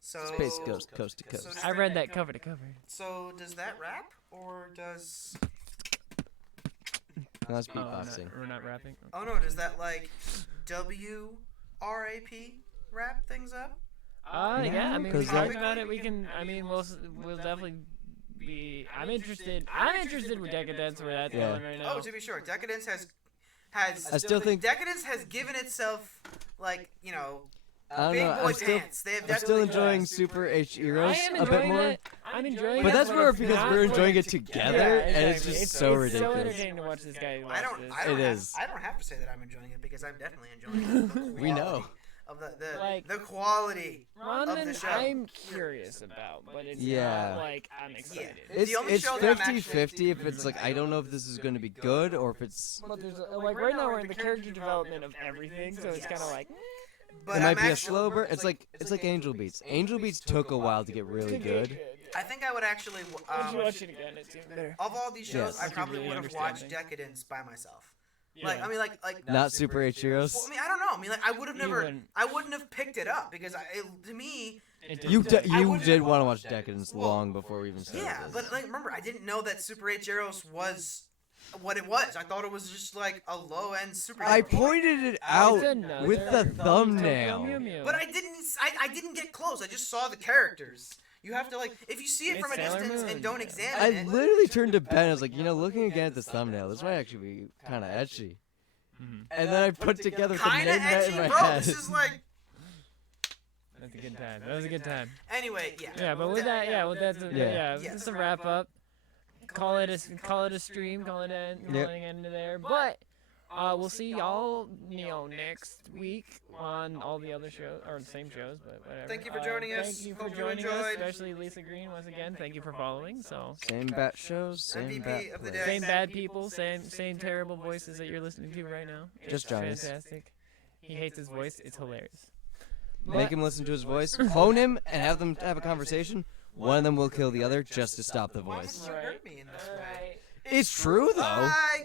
So Space ghost, coast to coast. I read that cover to cover. So does that rap or does? No, that's Oh, beatboxing. we're not rapping. Oh no, does that like WRAP wrap things up? Yeah. I mean, we Because talked that- about it. We can. I mean, we'll definitely be. I'm interested with Deca-Dence where that's Yeah. going right now. Oh, to be sure, Deca-Dence has. I still think Deca-Dence has given itself like I don't big know. boy pants. They have I'm still definitely- enjoying Super Hxeros I am a bit enjoying more. that. I'm enjoying But it, that's but more it's because not we're like- enjoying it together, Yeah, and it's exactly. just so It's so ridiculous. entertaining to watch this guy watch I don't. this. I don't It have, is. I don't have to say that I'm enjoying it because I'm definitely enjoying it. The We know. quality Of Like- the quality. of the Ramen, show. I'm curious about, but it's Yeah. not like I'm excited. It's The only it's show that I'm 50-50 if it's like I don't know if this is going to be good or if it's But there's like right now we're in the character development of everything, so it's kind of like But it might I'm be a actually- slow burn. It's like Angel Beats. Angel Beats took a while to get really good. I think I would actually. Once you watch it again, it's even better. Of all these shows, Yes. I You probably really would have understand watched things. Decadence by myself. Yeah. Like I mean, like Not Super Hxeros. Well, I mean, I don't know. I mean, like I would have You never. wouldn't. I wouldn't have picked it up because to me, It You did. I you wouldn't did have- want to watch Decadence long before we even started yeah. this. But like, remember, I didn't know that Super Hxeros was what it was. I thought it was just like a low end super. I pointed it out It's another with the Tokyo Mew thumbnail. Mew. But I didn't. I didn't get close. I just saw the characters. You have to like, if you see it It's from a Sailor distance Moon. and don't I examine it. literally turned to Ben and was like, looking again at this thumbnail, this might actually be kind of etchy. Mhm. And then I put together the Kinda name that in edgy, my bro. head. This is like. That's a good time. That was a good time. Anyway, yeah. Yeah, but with that, yeah, with that, Yeah. yeah, just a wrap up. Call it a stream. Call it an end to there. But We'll see y'all, next week on all the other shows, or the same shows, but whatever. Thank you for joining us. Thank you for Hope you joining us, enjoyed. especially Lisa Green once again. Thank you for following. So Same bat shows, same MVP bat of the plays. day. same bad people, same terrible voices that you're listening to right now. Just It's Johnny's. fantastic. He hates his voice. It's hilarious. Make him listen to his voice. Phone him and have them have a conversation. One of them will kill the other just to stop the Why voice. would you hurt me in this way? It's true though. Bye.